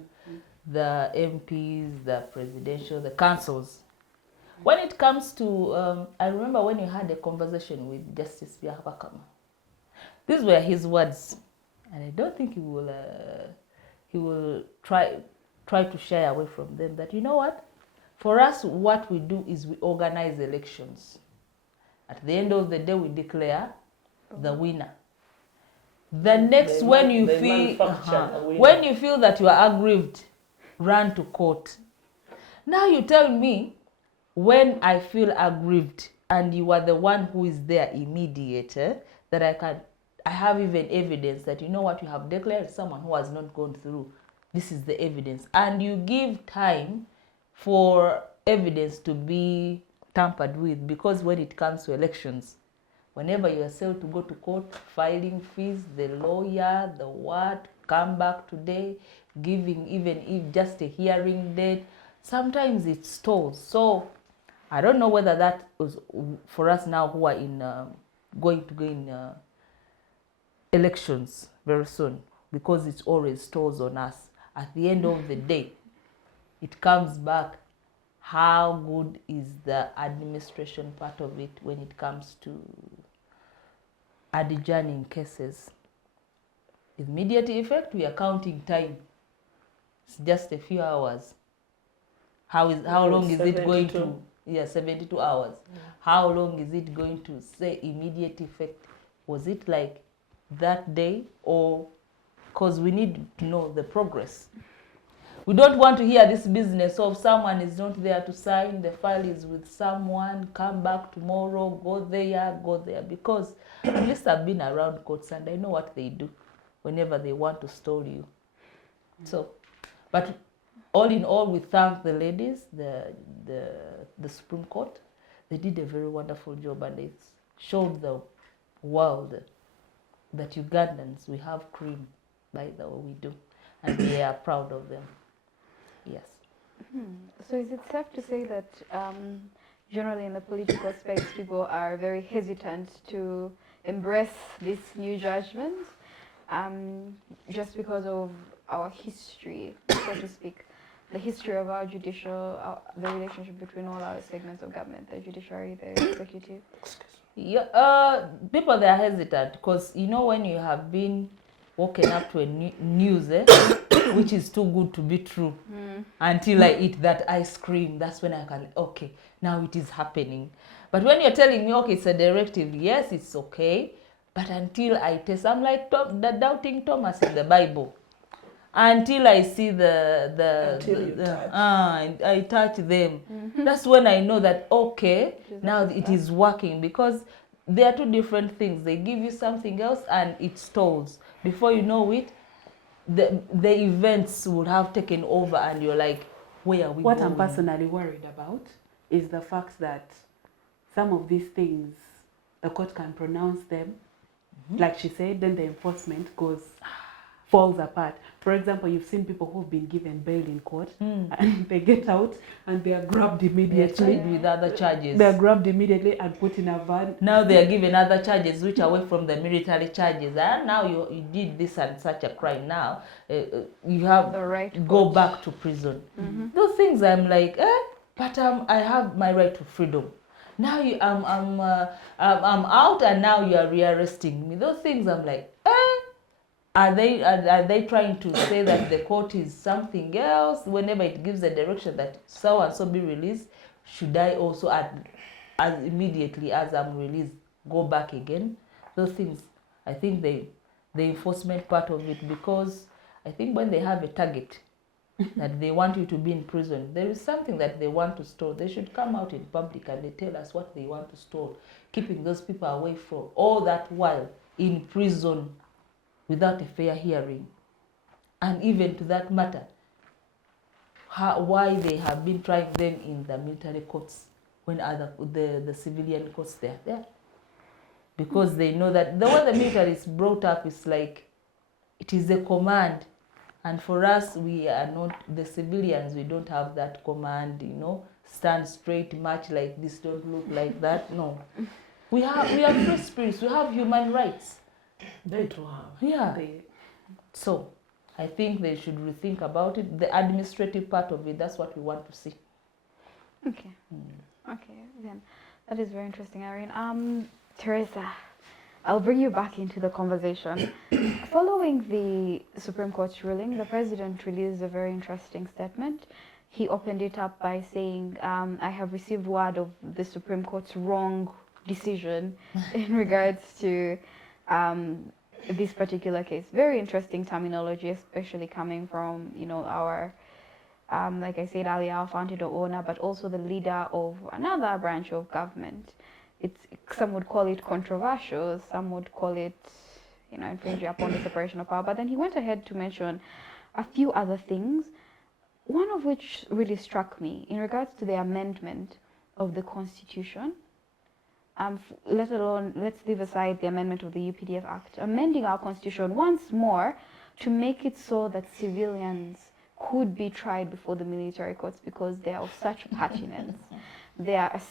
The MPs, the presidential, the councils. When it comes to, I remember when you had a conversation with Justice Byabakama. These were his words, and I don't think he will try to shy away from them. That, you know what, for us, what we do is we organize elections. At the end of the day, we declare the winner. The next, when you feel that you are aggrieved, run to court. Now you tell me, when I feel aggrieved and you are the one who is there immediate, that I have even evidence that, you know what, you have declared someone who has not gone through. This is the evidence. And you give time for evidence to be tampered with, because when it comes to elections, whenever you are said to go to court, filing fees, the lawyer, the what, come back today, giving even if just a hearing date, sometimes it stalls. So I don't know whether that was for us now who are in going to go in elections very soon, because it always stalls on us. At the end of the day, it comes back, how good is the administration part of it when it comes to adjourning cases? Immediate effect, we are counting time. It's just a few hours. How long is it going to? 72 hours. How long is it going to say immediate effect? Was it like that day, or because we need to know the progress? We don't want to hear this business of someone is not there to sign, the file is with someone, come back tomorrow, go there, because at least I've been around courts and I know what they do. whenever they want to stall you. So, but all in all, we thank the ladies, the Supreme Court. They did a very wonderful job, and it showed the world that Ugandans, we have cream, by the way we do, and we are proud of them. Yes. So is it safe to say that generally in the political space, people are very hesitant to embrace this new judgment, just because of our history, so to speak, the history of our judicial, the relationship between all our segments of government, the judiciary, the executive? Yeah, people, they are hesitant because, you know, when you have been woken up to a news, which is too good to be true, until I eat that ice cream, that's when I can, okay, now it is happening. But when you're telling me, okay, it's a directive, yes, it's okay, but until I taste, I'm like the doubting Thomas in the Bible. Until I see I touch them. That's when I know that, okay, now it is working, because they are two different things. They give you something else and it stalls. Before you know it, the events would have taken over and you're like, where are we What going? I'm personally worried about is the fact that some of these things, the court can pronounce them, like she said, then the enforcement falls apart. For example, you've seen people who've been given bail in court and they get out and they are grabbed immediately. With other charges. They are grabbed immediately and put in a van. Now they are given other charges which are away from the military charges. And now you did this and such a crime. Now you have The right to go court. back to prison. Those things I'm like, but I have my right to freedom. Now I'm out and now you are rearresting me. Those things I'm like, Are they trying to say that the court is something else? Whenever it gives a direction that so and so be released, should I also as immediately as I'm released go back again? Those things, I think the enforcement part of it, because I think when they have a target that they want you to be in prison, there is something that they want to store. They should come out in public and they tell us what they want to store, keeping those people away from all that while in prison without a fair hearing. And even to that matter, why they have been trying them in the military courts when the civilian courts they are there. Because they know that the way the military is brought up is like, it is a command. And for us, we are not, the civilians, we don't have that command, you know, stand straight, march like this, don't look like that. No. We are free spirits, we have human rights. They too have. Yeah. So I think they should rethink about it. The administrative part of it, that's what we want to see. Okay. Okay, then that is very interesting, Irene. Theresa, I'll bring you back into the conversation. Following the Supreme Court's ruling, the President released a very interesting statement. He opened it up by saying, I have received word of the Supreme Court's wrong decision in regards to this particular case. Very interesting terminology, especially coming from, you know, our, like I said earlier, our founding owner, but also the leader of another branch of government. Some would call it controversial, some would call it, you know, infringing upon the separation of power. But then he went ahead to mention a few other things, one of which really struck me in regards to the amendment of the Constitution. Let alone, let's leave aside the amendment of the UPDF Act, amending our Constitution once more to make it so that civilians could be tried before the military courts because they are of such pertinence. They are a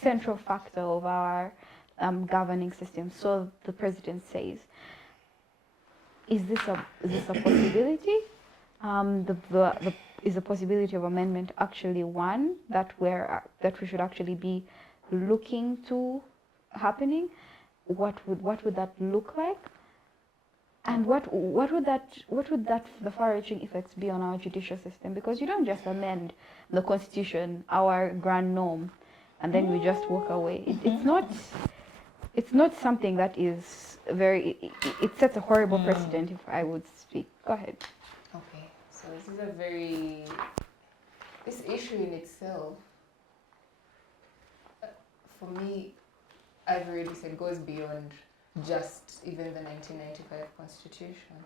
central factor of our governing system. So the President says. Is this a possibility? Is the possibility of amendment actually one that we should actually be looking to happening? What would that look like? And what would the far-reaching effects be on our judicial system? Because you don't just amend the Constitution, our grand norm, and then we just walk away. It's not something that is very. It sets a horrible precedent, if I would speak. Go ahead. Okay, so this issue in itself, for me, I've already said, goes beyond just even the 1995 Constitution.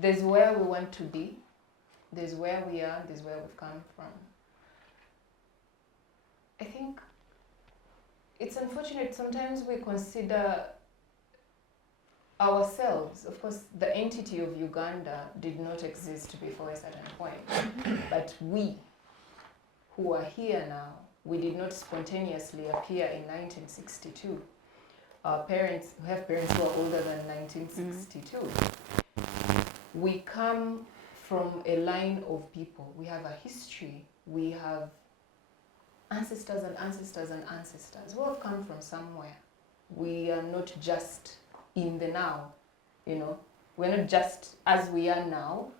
there's where we want to be, there's where we are, there's where we've come from. I think it's unfortunate sometimes we consider ourselves, of course, the entity of Uganda did not exist before a certain point, but we who are here now, we did not spontaneously appear in 1962. Our parents, we have parents who are older than 1962. We come from a line of people. We have a history. We have ancestors and ancestors and ancestors who have come from somewhere. We are not just in the now, you know. We're not just as we are now,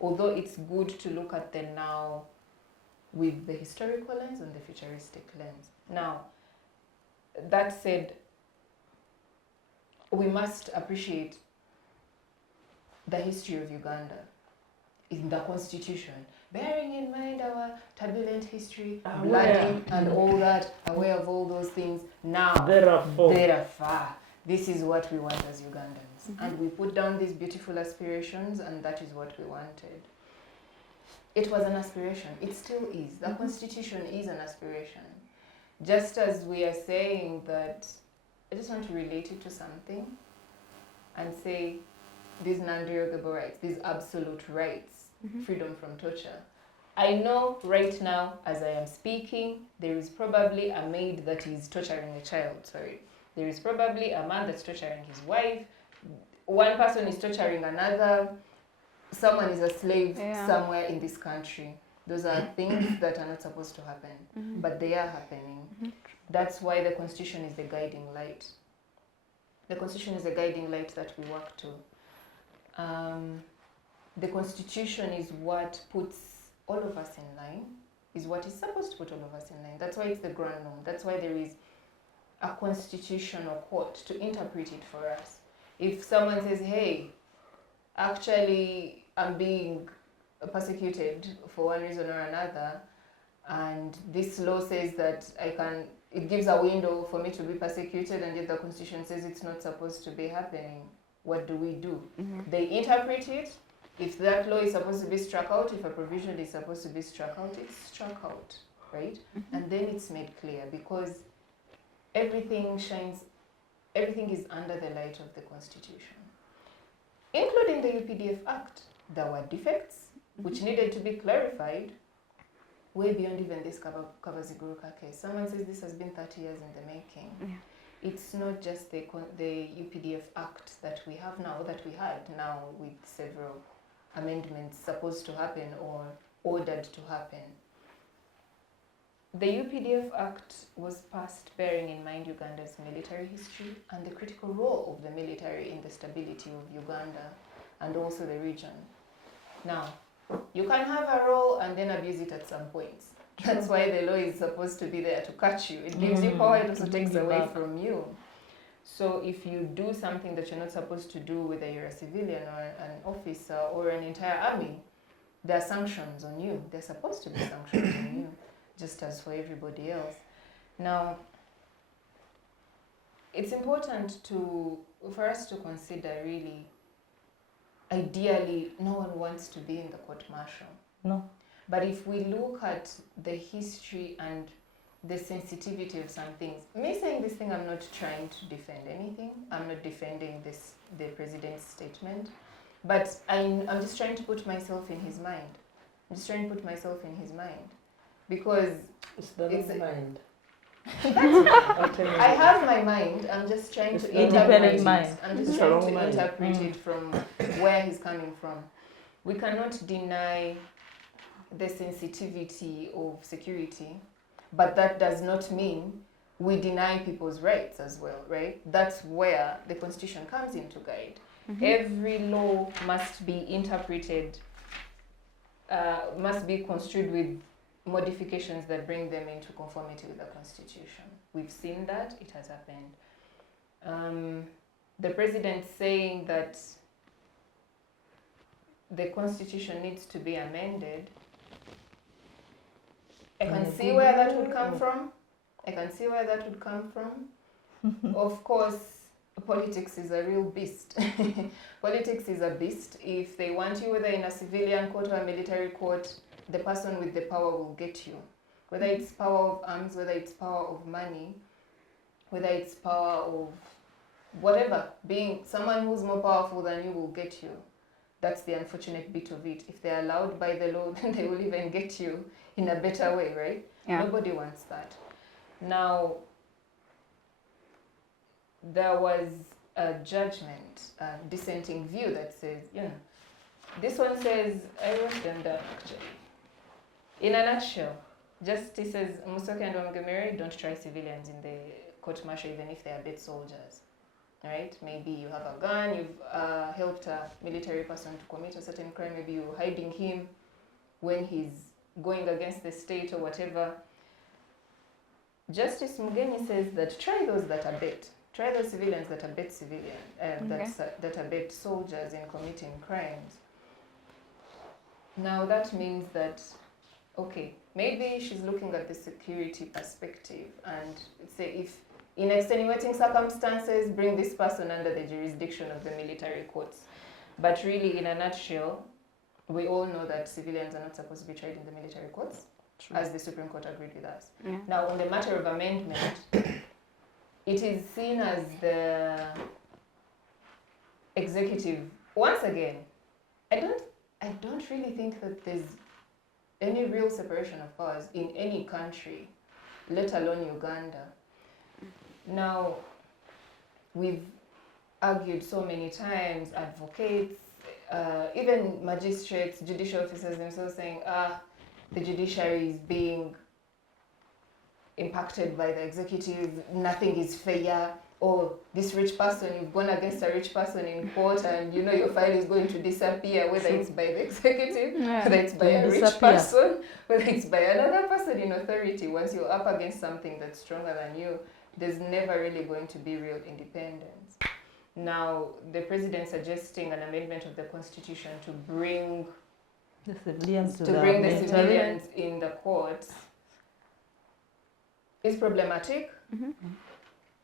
although it's good to look at the now with the historical lens and the futuristic lens. Now, that said, we must appreciate the history of Uganda in the constitution, bearing in mind our turbulent history, bloody and all that, aware of all those things. Now, therefore, this is what we want as Ugandans. And we put down these beautiful aspirations, and that is what we wanted. It was an aspiration. It still is. The constitution is an aspiration. Just as we are saying that, I just want to relate it to something and say these non-derogable rights, these absolute rights, freedom from torture. I know right now, as I am speaking, there is probably a maid that is torturing a child, sorry. There is probably a man that's torturing his wife. One person is torturing another. Someone is a slave somewhere in this country. Those are things that are not supposed to happen, but they are happening. That's why the Constitution is the guiding light. The Constitution is the guiding light that we work to. The Constitution is what puts all of us in line, is what is supposed to put all of us in line. That's why it's the grand norm. That's why there is a constitutional court to interpret it for us. If someone says, hey, actually I'm being persecuted for one reason or another, and this law says that it gives a window for me to be persecuted, and yet the Constitution says it's not supposed to be happening, what do we do? They interpret it. If that law is supposed to be struck out, if a provision is supposed to be struck out, it's struck out, right? And then it's made clear, because everything is under the light of the Constitution, including the UPDF Act. There were defects which needed to be clarified way beyond even this Kabaziguruka case. Someone says this has been 30 years in the making. It's not just the UPDF Act that we have now, that we had now with several amendments supposed to happen or ordered to happen. The UPDF Act was passed bearing in mind Uganda's military history and the critical role of the military in the stability of Uganda and also the region. Now, you can have a role and then abuse it at some points. That's why the law is supposed to be there to catch you. It gives you power, it also takes away from you. So if you do something that you're not supposed to do, whether you're a civilian or an officer or an entire army, there are sanctions on you. There are supposed to be sanctions on you, just as for everybody else. Now, it's important for us to consider, really, ideally, no one wants to be in the court-martial. No. But if we look at the history and the sensitivity of some things, me saying this thing, I'm not trying to defend anything. I'm not defending the president's statement. But I'm just trying to put myself in his mind. I'm just trying to put myself in his mind. Because it's the mind. I have my mind. I'm just trying to interpret it. I'm just trying to interpret it from where he's coming from. We cannot deny the sensitivity of security, but that does not mean we deny people's rights as well, right? That's where the Constitution comes in to guide. Every law must be interpreted, must be construed with modifications that bring them into conformity with the Constitution. We've seen that, it has happened. The president saying that the Constitution needs to be amended, I can see where that would come from. I can see where that would come from. Of course, politics is a real beast. Politics is a beast. If they want you, whether in a civilian court or a military court, the person with the power will get you. Whether it's power of arms, whether it's power of money, whether it's power of whatever, being someone who's more powerful than you will get you. That's the unfortunate bit of it. If they're allowed by the law, then they will even get you in a better way, right? Yeah. Nobody wants that. Now, there was a judgment, a dissenting view that says, this one says, I wrote them down actually. In a nutshell, Justices Musoke and Wamgemere don't try civilians in the court martial even if they are dead soldiers, right? Maybe you have a gun, you've helped a military person to commit a certain crime, maybe you're hiding him when he's going against the state or whatever. Justice Mugenyi says that try those that are bet. Try those civilians that are bet that are bet soldiers in committing crimes. Now that means that, okay, maybe she's looking at the security perspective and say if in extenuating circumstances, bring this person under the jurisdiction of the military courts. But really, in a nutshell, we all know that civilians are not supposed to be tried in the military courts, as the Supreme Court agreed with us. Yeah. Now, on the matter of amendment, it is seen as the executive. Once again, I don't really think that there's any real separation of powers in any country, let alone Uganda. Now, we've argued so many times, advocates, even magistrates, judicial officers themselves saying, the judiciary is being impacted by the executive, nothing is fair, or this rich person, you've gone against a rich person in court and you know your file is going to disappear, whether it's by the executive, whether it's by a rich person, whether it's by another person in authority. Once you're up against something that's stronger than you, there's never really going to be real independence. Now, the president suggesting an amendment of the constitution to bring the civilians the civilians in the courts is problematic,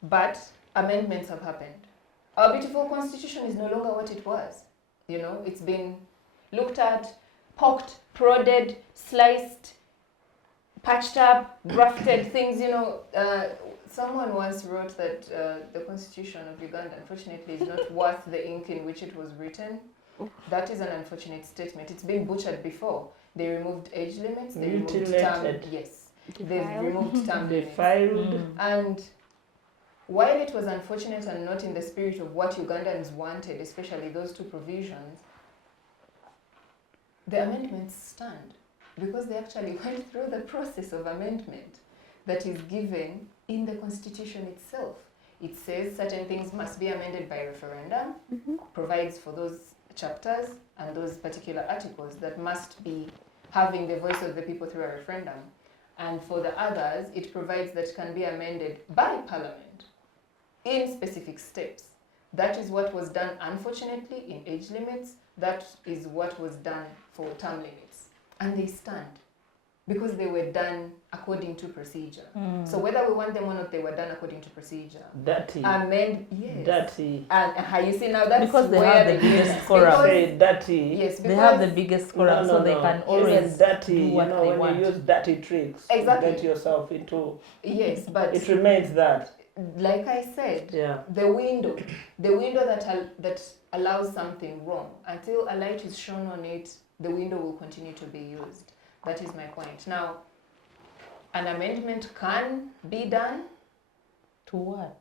but amendments have happened. Our beautiful constitution is no longer what it was. You know, it's been looked at, poked, prodded, sliced, patched up, grafted things, you know. Someone once wrote that the constitution of Uganda, unfortunately, is not worth the ink in which it was written. That is an unfortunate statement. It's been butchered before. They removed age limits. They removed term. Yes, they've removed term limits. And while it was unfortunate and not in the spirit of what Ugandans wanted, especially those two provisions, the amendments stand because they actually went through the process of amendment that is given in the constitution itself. It says certain things must be amended by referendum, provides for those chapters and those particular articles that must be having the voice of the people through a referendum. And for the others, it provides that can be amended by Parliament in specific steps. That is what was done, unfortunately, in age limits. That is what was done for term limits. And they stand because they were done according to procedure. So whether we want them or not, they were done according to procedure. Dirty. Yes. Dirty. And how you see now, that's because they where have the biggest quorum. Dirty. Yes, because they have the biggest quorum, so they can always dirty, do what they when want. you use dirty tricks to get yourself into. Yes, but it remains that. Like I said, the window that allows something wrong, until a light is shown on it, the window will continue to be used. That is my point. Now, an amendment can be done. To what?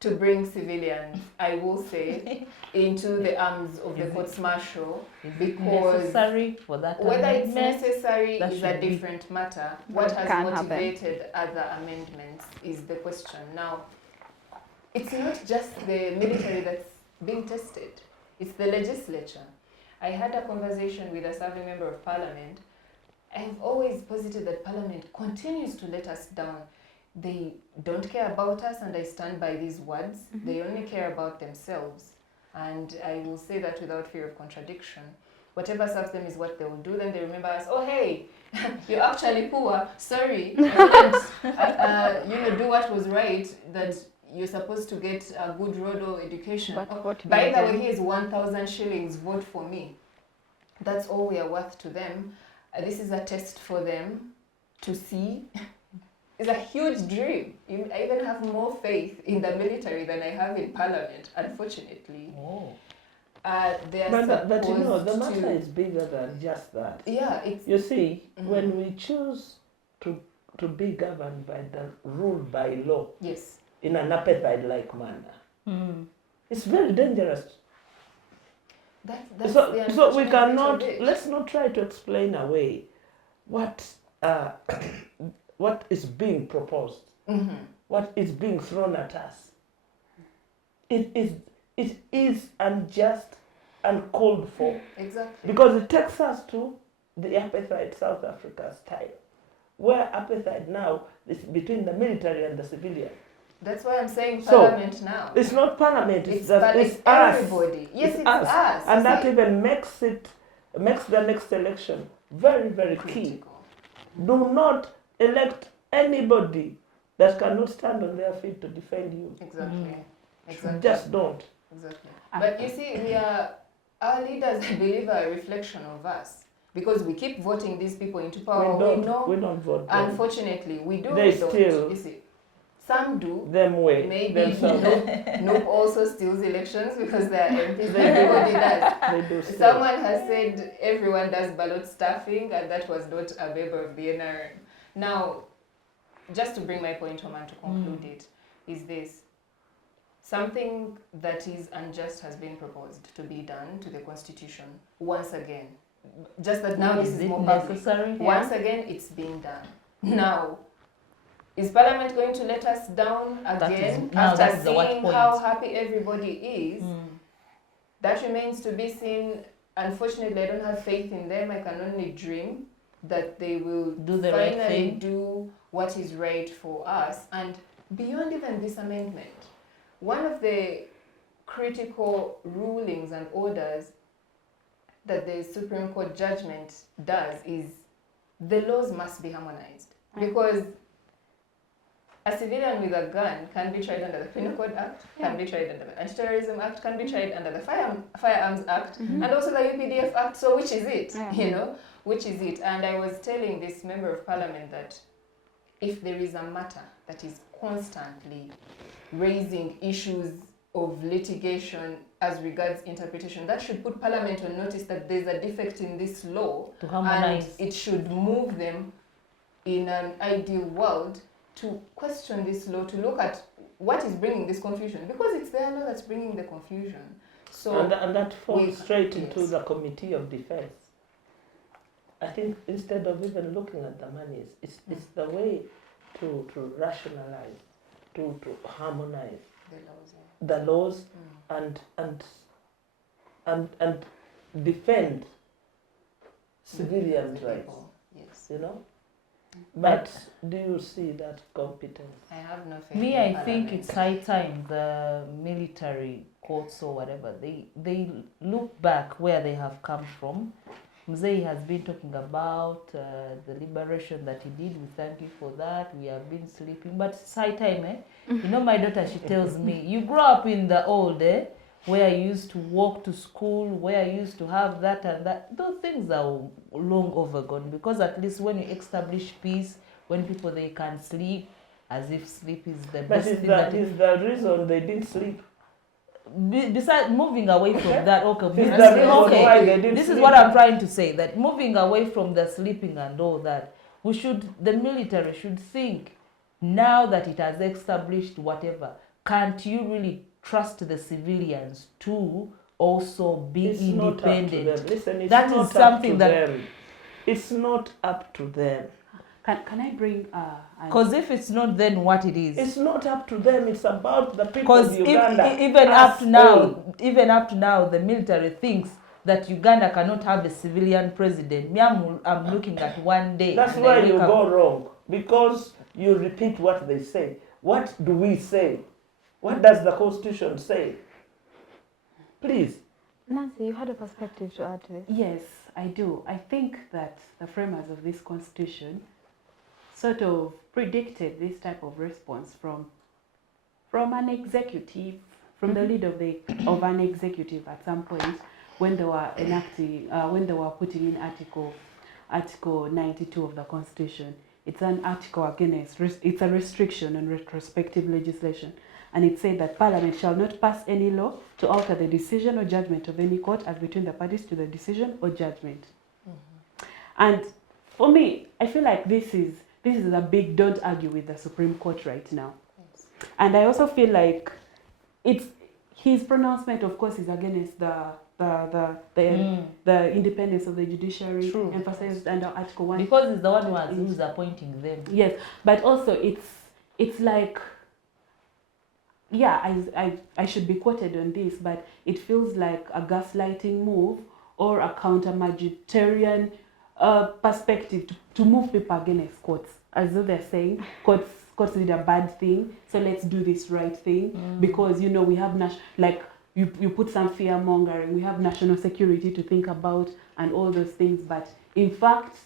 To bring civilians, I will say, into the arms of the courts martial, because necessary for that whether it's amendment, necessary is a different matter. What has Can motivated other amendments is the question. Now, it's not just the military that's being tested, it's the legislature. I had a conversation with a serving member of parliament. I've always posited that Parliament continues to let us down. They don't care about us, and I stand by these words. They only care about themselves. And I will say that without fear of contradiction. Whatever serves them is what they will do. Then they remember us, oh, hey, you're actually poor. Sorry, I couldn't do what was right. That you're supposed to get a good road or education. But Oh, vote by the me way, here's 1,000 shillings, vote for me. That's all we are worth to them. This is a test for them to see. It's a huge dream. I even have more faith in the military than I have in parliament, unfortunately. Oh. They're But you know, the supposed matter to- is bigger than just that. Yeah, it's You see, Mhm. when we choose to be governed by the ruled by law yes. in an apartheid-like manner, Mm. it's very dangerous. That's So, the so we unfortunate cannot, bit of it. let's not try to explain away what what is being proposed, what is being thrown at us. It is unjust and called for, Exactly. because it takes us to the apartheid South Africa style, where apartheid now is between the military and the civilian. That's why I'm saying So, parliament now. It's not parliament, it's it's us. everybody. Yes, it's us. us. And that See? even makes the next election very, very key. Critical. Do not elect anybody that cannot stand on their feet to defend you. Exactly. Exactly. Just don't. Exactly. But you see, our leaders, I believe, are a reflection of us. Because we keep voting these people into power. We don't vote them. Unfortunately, we do. They we don't. steal. You see, some do. Them way. Maybe themselves. Nope also steals elections because they are MPs. Everybody does. They do steal. Someone has said everyone does ballot stuffing, and that was not a member of the NRM. Now, just to bring my point home and to conclude it, is this. Something that is unjust has been proposed to be done to the Constitution once again. Just that now this is it more public. necessary? Once again, it's being done. Now, is Parliament going to let us down again after that's the what seeing point. how happy everybody is? That remains to be seen. Unfortunately, I don't have faith in them. I can only dream that they will Do the right finally thing. do what is right for us. And beyond even this amendment, one of the critical rulings and orders that the Supreme Court judgment does is the laws must be harmonized. Because a civilian with a gun can be tried under the Penal Code Act, can be tried under the Anti-Terrorism Act, can be tried under the Firearms Act, and also the UPDF Act. So which is it? You know, which is it? And I was telling this member of parliament that if there is a matter that is constantly raising issues of litigation as regards interpretation, that should put Parliament on notice that there's a defect in this law, To harmonize. and it should move them in an ideal world to question this law, to look at what is bringing this confusion, because it's their law that's bringing the confusion. So And that falls straight into yes. the Committee of Defense. I think instead of even looking at the monies, it's the way to rationalize, to harmonize the laws, the laws and defend civilians' the rights, people. Yes. you know. But do you see that competence? I have no faith Me, in I think Parliament. it's high time the military courts or whatever, they look back where they have come from. Mzee has been talking about the liberation that he did. We thank you for that. We have been sleeping. But it's high time, eh? You know, my daughter, she tells me, you grow up in the old, where you used to walk to school, where you used to have that and that. Those things are long overgone, because at least when you establish peace, when people, they can sleep, as if sleep is the But best is thing that is the reason they didn't sleep? Besides moving away from that, okay, Is the reason why they okay, didn't this is sleep? what I'm trying to say, that moving away from the sleeping and all that, the military should think, now that it has established whatever, can't you really trust the civilians to also be It's independent? not up to them. Listen, it's That not is something up to that- them. It's not up to them. Can I bring Because if it's not, then what it is? It's not up to them. It's about the people Because of Uganda. even up us to now, all. the military thinks that Uganda cannot have a civilian president. Me, I'm looking at one day. That's and why I wake you up. go wrong, because you repeat what they say. What do we say? What does the Constitution say? Please. Nancy, you had a perspective to add to this. Yes, I do. I think that the framers of this constitution sort of predicted this type of response from from an executive, from the lead of an executive at some point when they were enacting, when they were putting in Article 92 of the Constitution. It's an article against, it's a restriction on retrospective legislation. And it said that Parliament shall not pass any law to alter the decision or judgment of any court as between the parties to the decision or judgment. And for me, I feel like this is a big don't argue with the Supreme Court right now. Yes. And I also feel like his pronouncement, of course, is against the independence of the judiciary, True. emphasized under Article 1. Because it's the one who's appointing them. Yes, but also it's like, yeah, I should be quoted on this, but it feels like a gaslighting move or a counter-majoritarian perspective to move people against courts, as though they're saying courts did a bad thing, so let's do this right thing because we have you put some fear mongering, we have national security to think about and all those things, but in fact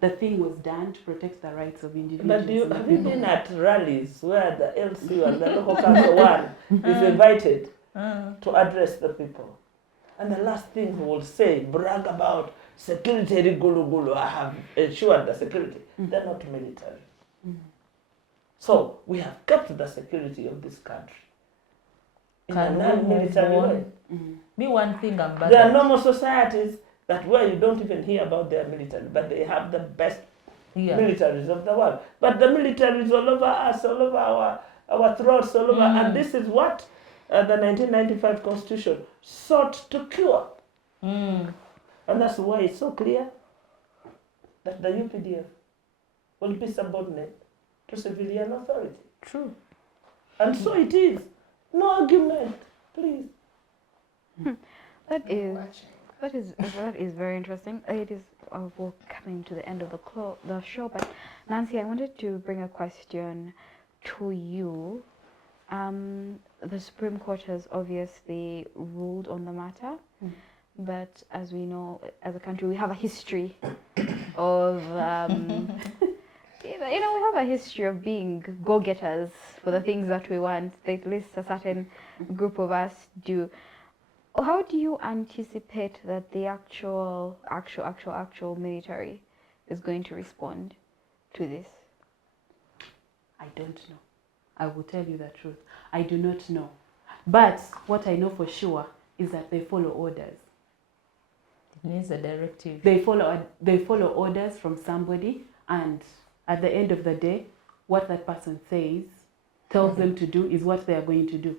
the thing was done to protect the rights of individuals. But have you been at rallies where the LCU and the local council one is invited to address the people? And the last thing he will say, brag about security, gulu, I have ensured the security. They're not military. So we have kept the security of this country in a non-military way. Me one thing I'm bad There are at. normal societies that where you don't even hear about their military, but they have the best militaries of the world. But the military is all over us, all over our throats, all over. And this is what the 1995 Constitution sought to cure. And that's why it's so clear that the UPDF will be subordinate to civilian authority. True. And so it is. No argument, please. That is very interesting. It is we're coming to the end of the show, but Nancy, I wanted to bring a question to you. The Supreme Court has obviously ruled on the matter, but as we know, as a country, we have a history of we have a history of being go-getters for the things that we want. At least a certain group of us do. How do you anticipate that the actual military is going to respond to this? I don't know. I will tell you the truth. I do not know. But what I know for sure is that they follow orders. It means a directive. They follow orders from somebody, and at the end of the day, what that person tells them to do is what they are going to do.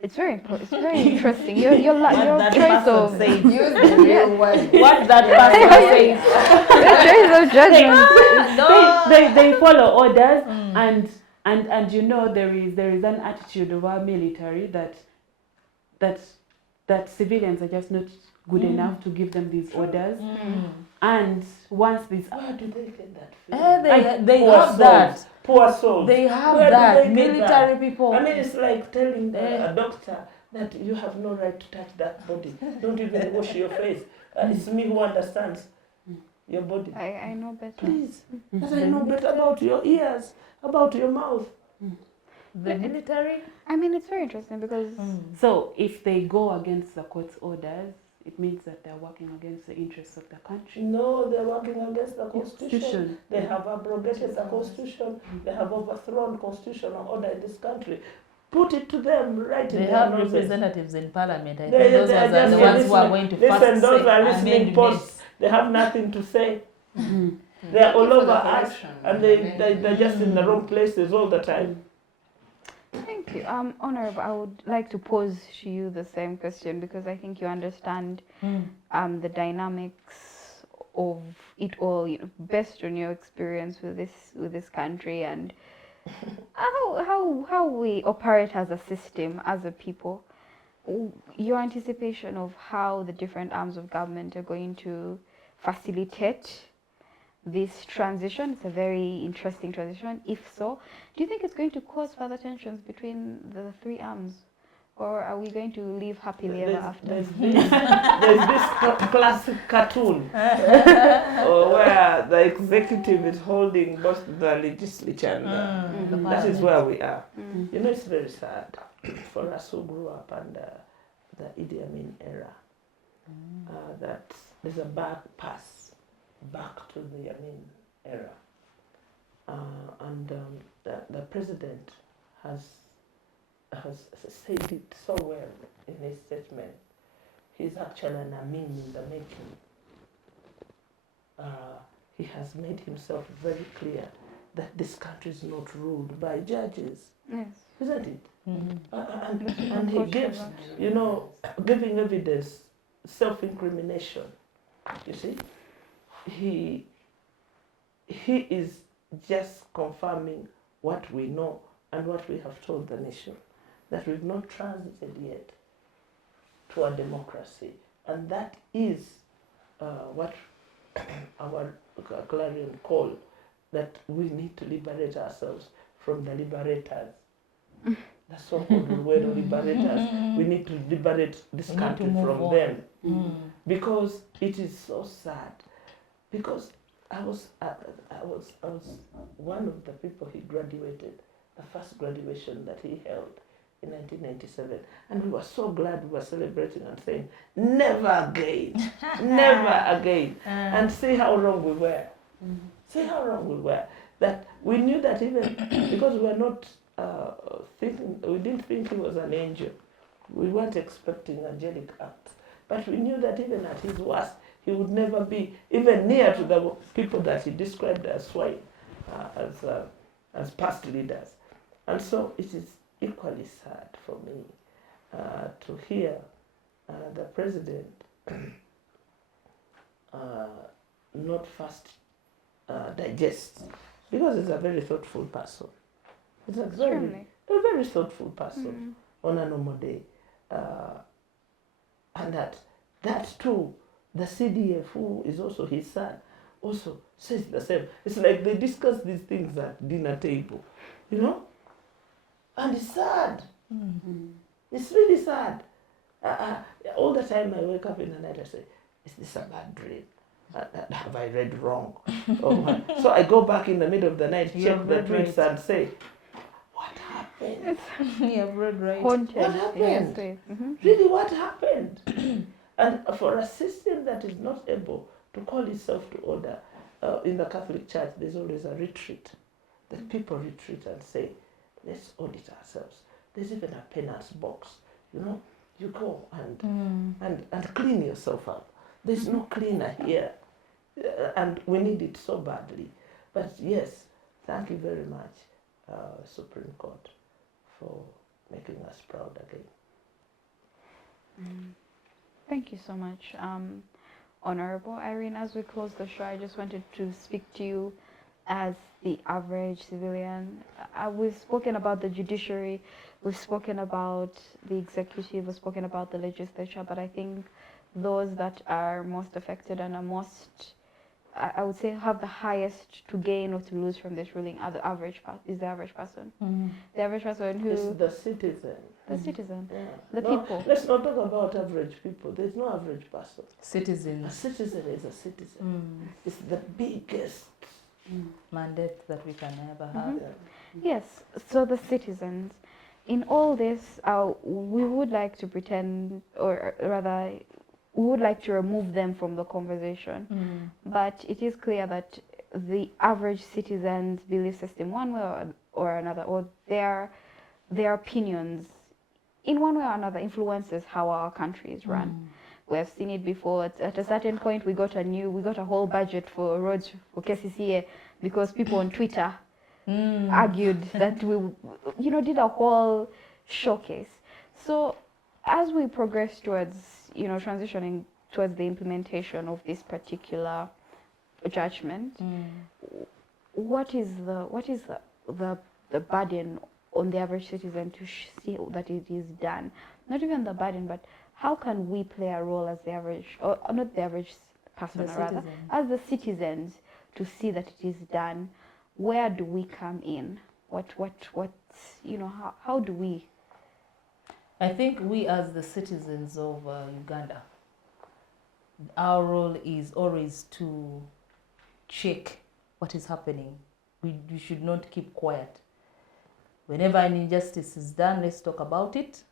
It's very interesting. Your that choice person of says. Use the real word. What that person says. your choice of judgment. They follow orders, and there is an attitude of our military that civilians are just not good enough to give them these orders. And once these, Where do they get that feeling? They Poor have souls. that. Poor souls. They have Where do that. they get Military that? people. I mean, it's like telling a doctor that you have no right to touch that body. Don't even wash your face. It's me who understands your body. I know better. Please, as I know better about your ears, about your mouth. The military. I mean, it's very interesting because so if they go against the court's orders, it means that they're working against the interests of the country. No, they're working against the Constitution. Constitution. They have abrogated the Constitution. They have overthrown constitutional order in this country. Put it to them right in They their have noses. representatives in parliament. I They think those are are just the ones who are listening. going to first Listen, those say are listening amendments. posts. They have nothing to say. They are all Thank you for over the us, correction. and they're just in the wrong places all the time. thank you. Honorable, I would like to pose to you the same question because I think you understand the dynamics of it all, based on your experience with this country and how we operate as a system, as a people. Your anticipation of how the different arms of government are going to facilitate this transition. It's a very interesting transition. If so, do you think it's going to cause further tensions between the three arms Or are we going to live happily ever after? There's this classic cartoon where the executive is holding both the legislature and that is where we are. You know, it's very sad for us who grew up under the Idi Amin era that there's a back to the Amin era. The president has said it so well in his statement. He's actually an Amin in the making. He has made himself very clear that this country is not ruled by judges. Yes. Isn't it? And he gives, giving evidence, self-incrimination. You see? He is just confirming what we know and what we have told the nation, that we've not transited yet to a democracy. And that is what our clarion call, that we need to liberate ourselves from the liberators. The so-called word liberators. We need to liberate this country from them. Because it is so sad. Because I was one of the people he graduated, the first graduation that he held in 1997. And we were so glad, we were celebrating and saying, never again, never again. And see how wrong we were. See how wrong we were. That we knew that even, because we were not we didn't think he was an angel. We weren't expecting angelic acts. But we knew that even at his worst, he would never be even near to the people that he described as swine, as past leaders. And so it is equally sad for me to hear the president not first digest, because he's a very thoughtful person. He's a very thoughtful person on a normal day. And that too, the CDF, who is also his son, also says the same. It's like they discuss these things at dinner table, and it's sad. It's really sad. All the time I wake up in the night, I say, is this a bad dream? Have I read wrong? So I go back in the middle of the night, check the tweets and say, what happened? You have read right. Haunted. What happened? Yes, Really, what happened? And for a system that is not able to call itself to order, in the Catholic Church, there's always a retreat. The people retreat and say, let's audit ourselves. There's even a penance box. You go and clean yourself up. There's no cleaner here. And we need it so badly. But yes, thank you very much, Supreme Court, for making us proud again. Thank you so much, Honorable Irene. As we close the show, I just wanted to speak to you as the average civilian. We've spoken about the judiciary, we've spoken about the executive, we've spoken about the legislature, but I think those that are most affected and are most, I would say, have the highest to gain or to lose from this ruling are the average person. The average person who... It's the citizen. The citizen. Yeah. The people. Let's not talk about average people. There's no average person. A Citizens. citizen is a citizen. It's the biggest Mandate that we can ever have. Yes, so the citizens. In all this, we would like to pretend, or rather, we would like to remove them from the conversation. But it is clear that the average citizen's belief system, one way or another, or their opinions, in one way or another, influences how our country is run. We have seen it before. At a certain point, we got a whole budget for roads for KCCA because people on Twitter argued that we, did a whole showcase. So as we progress towards, transitioning towards the implementation of this particular judgment, what is the burden on the average citizen to see that it is done? Not even the burden, but how can we play a role as the average, or not the average person, rather, as the citizens, to see that it is done? Where do we come in? How do we? I think we as the citizens of Uganda, our role is always to check what is happening. We should not keep quiet. Whenever an injustice is done, let's talk about it.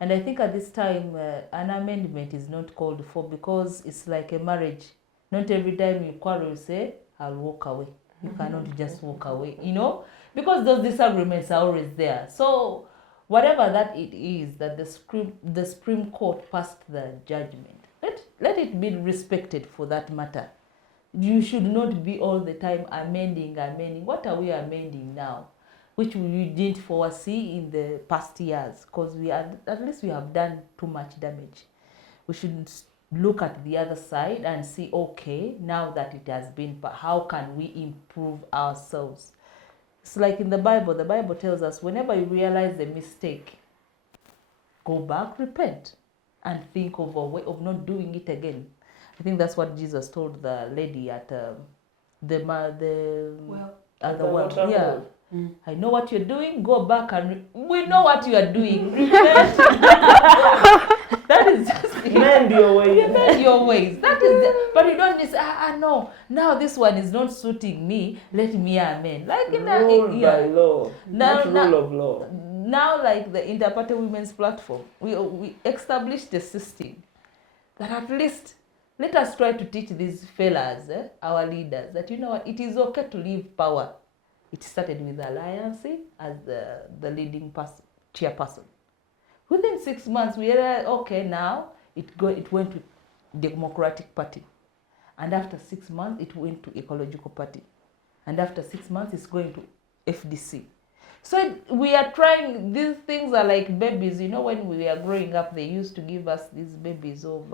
And I think at this time, an amendment is not called for, because it's like a marriage. Not every time you quarrel, you say, I'll walk away. You cannot just walk away, you know, because those disagreements are always there. So whatever that it is that the Supreme Court passed the judgment, let it be respected for that matter. You should not be all the time amending. What are we amending now, which we didn't foresee in the past years? Because at least we have done too much damage. We should look at the other side and see, okay, now that it has been, how can we improve ourselves? It's like in the Bible tells us, whenever you realize a mistake, go back, repent, and think of a way of not doing it again. I think that's what Jesus told the lady at the well. Yeah. I know what you're doing. Go back and we know what you are doing. That is just it. Mend your ways. Mend your ways. That is it. But you don't say, no, now this one is not suiting me. Let me amend. Like in rule by law, not rule of law. Now, like the Interparty Women's Platform, we established a system that at least let us try to teach these fellas, our leaders, that you know what, it is okay to leave power. It started with Alliance as the leading chairperson. Within 6 months, we realized, okay, now it went to Democratic Party. And after 6 months, it went to Ecological Party. And after 6 months, it's going to FDC. So we are trying, these things are like babies. You know, when we were growing up, they used to give us these babies of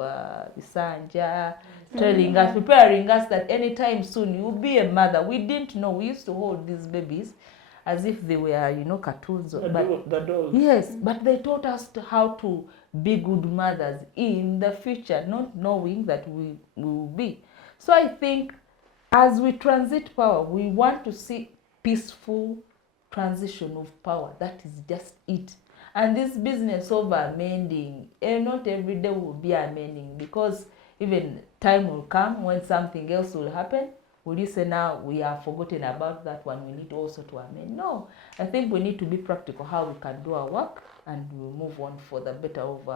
Isanja, telling us, preparing us that anytime soon you will be a mother. We didn't know. We used to hold these babies as if they were, you know, cartoons. The dolls. Yes, but they taught us how to be good mothers in the future, not knowing that we will be. So I think as we transit power, we want to see peaceful transition of power. That is just it. And this business of amending, not every day will be amending, because even time will come when something else will happen. Will you say now we have forgotten about that one, we need also to amend? No, I think we need to be practical how we can do our work, and we'll move on for the better of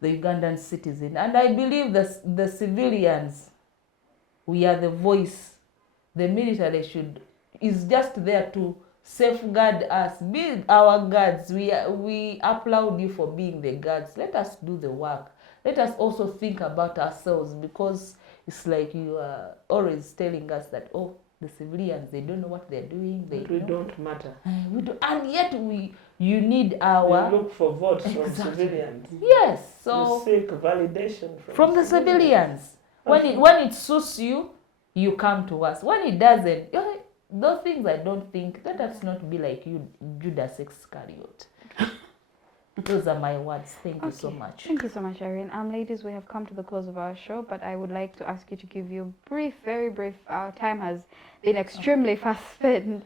the Ugandan citizen. And I believe the civilians, we are the voice. The military is just there to safeguard us, be our guards. We applaud you for being the guards. Let us do the work. Let us also think about ourselves, because it's like you are always telling us that, oh, the civilians, they don't know what they're doing. We don't matter. We do, and yet you need our... We look for votes from civilians. Yes, so... We seek validation from the civilians. When it suits you, you come to us. When it doesn't, those things I don't think, let us not be like you, Judas Iscariot. Those are my words. Thank you so much. Thank you so much, Irene. Ladies, we have come to the close of our show, but I would like to ask you to give you brief, very brief, our time has been extremely fast spent.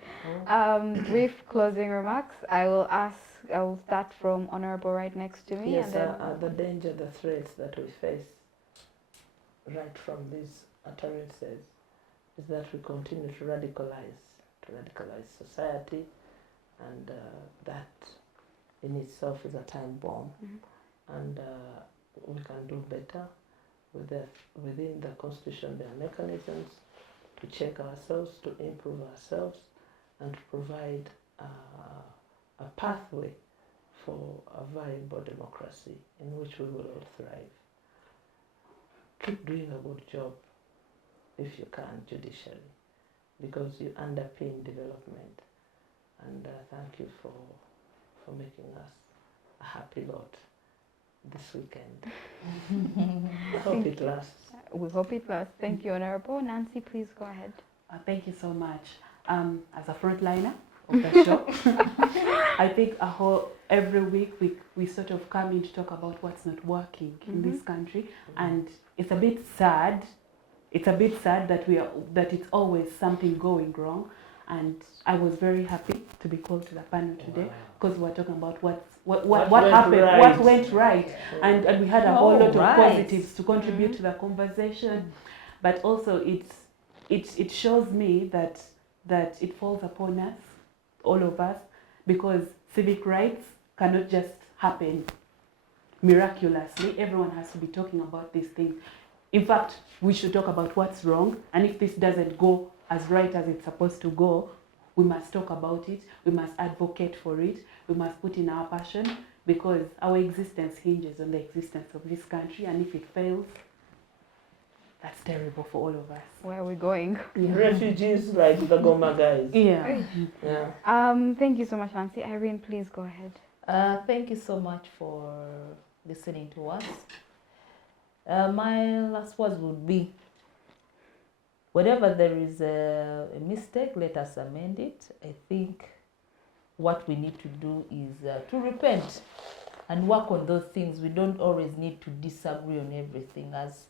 Brief closing remarks. I will start from Honorable right next to me. Yes, uh, and then the danger, the threats that we face right from these utterances is that we continue to radicalize society, and that in itself is a time bomb. And we can do better. Within the Constitution, there are mechanisms to check ourselves, to improve ourselves, and to provide a pathway for a viable democracy in which we will all thrive. Keep doing a good job if you can judicially, because you underpin development. And thank you for making us a happy lot this weekend. I hope it lasts. we hope it lasts. Thank you, Honorable. Nancy, please go ahead. Thank you so much. As a frontliner of the show, I think every week we sort of come in to talk about what's not working in this country, and it's a bit sad. It's a bit sad that it's always something going wrong, And I was very happy to be called to the panel today because we're talking about what What happened, went what right. went right. And we had a whole lot of positives to contribute to the conversation. But also it shows me that it falls upon us, all of us, because civic rights cannot just happen miraculously. Everyone has to be talking about these things. In fact, we should talk about what's wrong, and if this doesn't go as right as it's supposed to go, we must talk about it, we must advocate for it, we must put in our passion, because our existence hinges on the existence of this country, and if it fails, that's terrible for all of us. Where are we going? Refugees like the Goma guys. Yeah. Yeah. Thank you so much, Nancy. Irene, please go ahead. Thank you so much for listening to us. My last words would be, whenever there is a mistake, let us amend it. I think what we need to do is to repent and work on those things. We don't always need to disagree on everything. As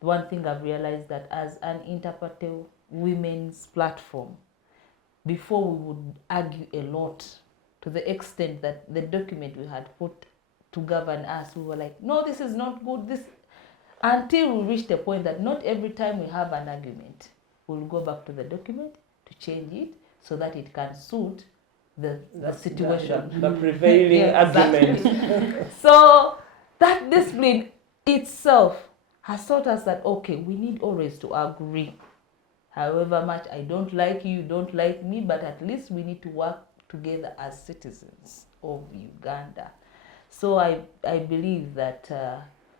one thing I've realized, that as an interparty women's platform, before we would argue a lot, to the extent that the document we had put to govern us, we were like, no, this is not good. This, until we reached a point that not every time we have an argument, we'll go back to the document to change it so that it can suit the situation. The prevailing argument. Exactly. So that discipline itself has taught us that, okay, we need always to agree. However much I don't like you, you don't like me, but at least we need to work together as citizens of Uganda. So I believe that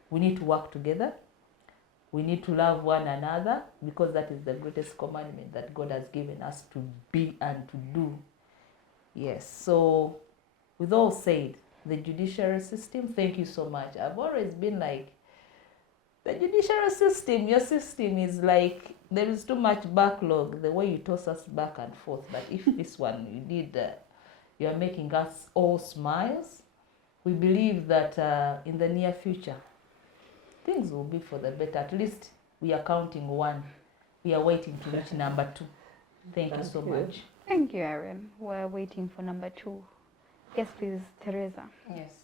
we need to work together. We need to love one another, because that is the greatest commandment that God has given us to be and to do. Yes, so with all said, the judiciary system, thank you so much. I've always been like, the judiciary system, your system is like, there is too much backlog, the way you toss us back and forth. But if this one, you are making us all smiles, we believe that in the near future, things will be for the better. At least we are counting one. We are waiting to reach number 2. Thank you so much. Thank you, Erin. We're waiting for number 2. Yes, please, Theresa. Yes.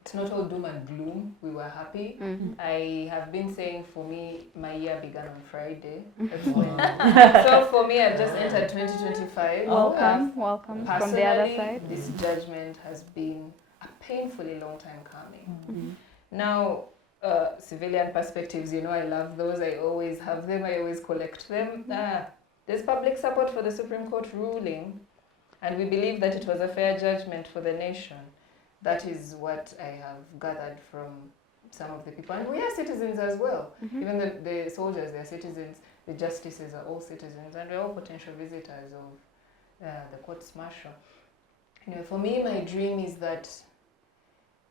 It's not all doom and gloom. We were happy. I have been saying, for me, my year began on Friday. So for me, I've just entered 2025. Welcome from the other side. This judgment has been a painfully long time coming. Now, civilian perspectives, I love those. I always have them. I always collect them. There's public support for the Supreme Court ruling, and we believe that it was a fair judgment for the nation. That is what I have gathered from some of the people. And we are citizens as well. Even the soldiers, they are citizens. The justices are all citizens. And we're all potential visitors of the court's martial. For me, my dream is that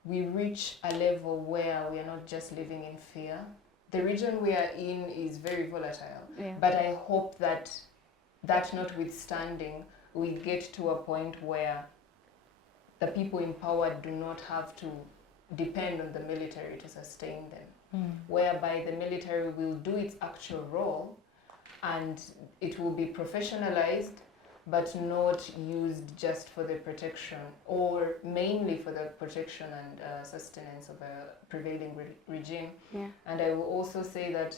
we reach a level where we are not just living in fear. The region we are in is very volatile. But I hope that notwithstanding, we get to a point where the people in power do not have to depend on the military to sustain them, whereby the military will do its actual role and it will be professionalized, but not used just for the protection, or mainly for the protection and sustenance of a prevailing regime. And I will also say that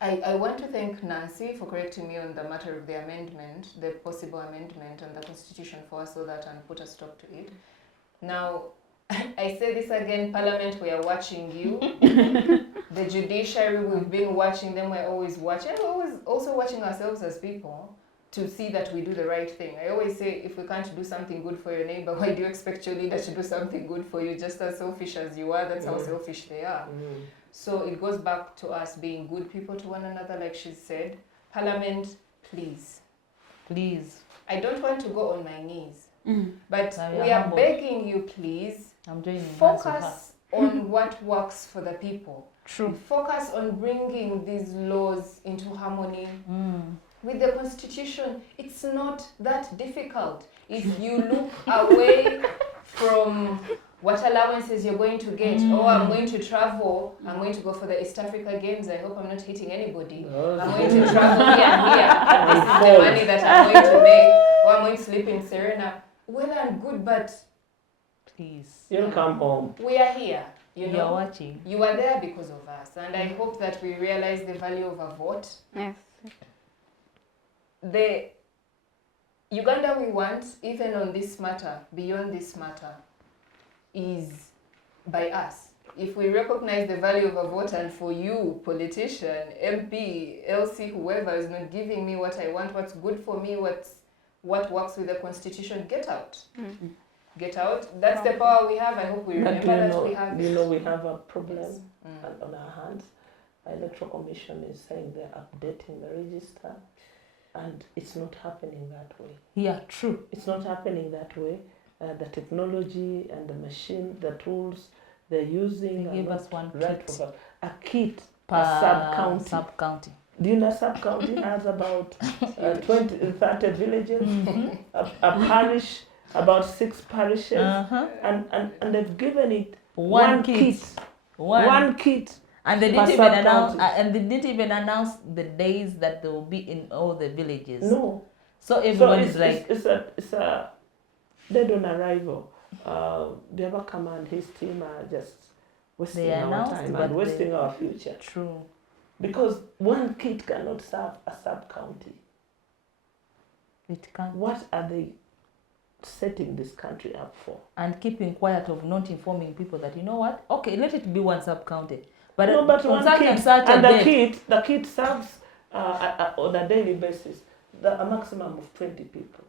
I want to thank Nancy for correcting me on the matter of the amendment, the possible amendment on the Constitution for us, so that and put a stop to it. Now, I say this again, Parliament, we are watching you. The judiciary, we've been watching them, we're always watching. And we're always also watching ourselves as people to see that we do the right thing. I always say, if we can't do something good for your neighbor, why do you expect your leader to do something good for you? Just as selfish as you are, that's how selfish they are. So it goes back to us being good people to one another, like she said. Parliament, please. Please. I don't want to go on my knees, but we are begging you, please, focus on what works for the people. True. Focus on bringing these laws into harmony with the Constitution. It's not that difficult. If you look away from what allowances you're going to get. Oh, I'm going to travel. I'm going to go for the East Africa Games. I hope I'm not hitting anybody. I'm going to travel here and here. And this is the money that I'm going to make. Or I'm going to sleep in Serena. Well and good, but Please. You'll come home. we are here. You know, You're watching. you are there because of us. And I hope that we realize the value of a vote. Yes. The Uganda we want, even on this matter, beyond this matter, is by us. If we recognize the value of a vote, and for you, politician, MP, LC, whoever is not giving me what I want, what's good for me, what works with the constitution, get out. Get out. That's the power we have. I hope we But remember that we have. do you know we have a problem Yes. on our hands? The Electoral Commission is saying they're updating the register, and it's not happening that way. Yeah, true. It's not happening that way. The technology and the machine, the tools they're using. They give us one right kit for a kit per per sub-county. sub-county. Do you know sub-county has about 20, 30 villages, a parish, about 6 parishes, and they've given it One kit. one kit. And they per didn't even announce. sub-county. And they didn't even announce the days that they will be in all the villages. No. So So everyone it's, is like, it's a dead on arrival. Biabakama and his team are just wasting They our announced, time but and wasting they- our future. true. Because one kit cannot serve a sub-county. It can't. What are they setting this country up for? And keeping quiet of not informing people that, you know what? Okay, let it be one sub-county. But, No, but on one such kit, and such a and date, the kit serves on a daily basis a maximum of 20 people.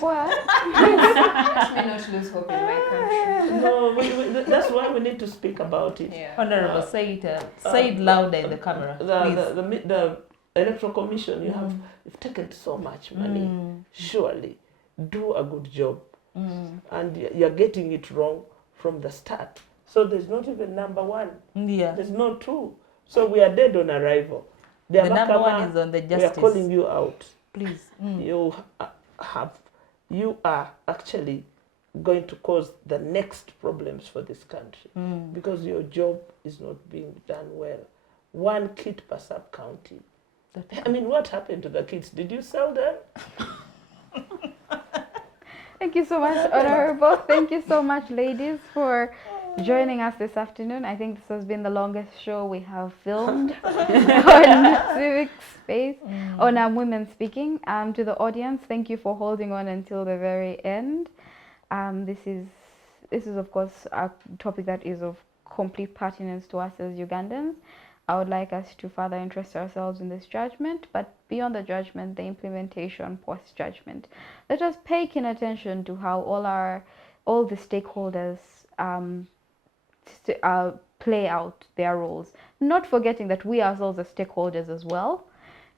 Well, Let me not lose hope in my country. No, that's why we need to speak about it. Yeah. Honorable, say it louder in the camera, please. The Electoral Commission, you've taken so much money. Surely, do a good job, and you're getting it wrong from the start. So there's not even number 1. Yeah. There's no 2. So we are dead on arrival. The number 1 is on the We are justice. calling you out. Please. You are actually going to cause the next problems for this country because your job is not being done well. One kit per sub-county. I mean, what happened to the kits? Did you sell them? thank you so much, Honorable. Thank you so much, ladies, for joining us this afternoon. I think this has been the longest show we have filmed on Civic Space on Women Speaking. To the audience, thank you for holding on until the very end. This is of course a topic that is of complete pertinence to us as Ugandans. I would like us to further interest ourselves in this judgment, but beyond the judgment, the implementation post-judgment. Let us pay keen attention to how all the stakeholders play out their roles, not forgetting that we ourselves are stakeholders as well,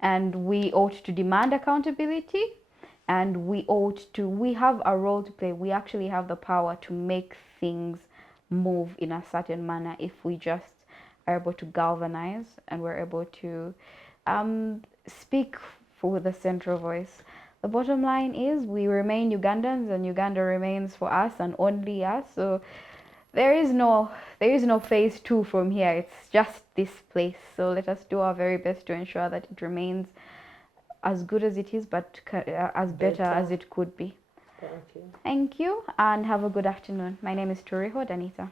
and we ought to demand accountability, and we have a role to play. We actually have the power to make things move in a certain manner if we just are able to galvanize and we're able to speak with a central voice. The bottom line is we remain Ugandans, and Uganda remains for us and only us. So there is no phase 2 from here. It's just this place. So let us do our very best to ensure that it remains as good as it is, but as better as it could be. Thank you. Thank you, and have a good afternoon. My name is Turiho Danita.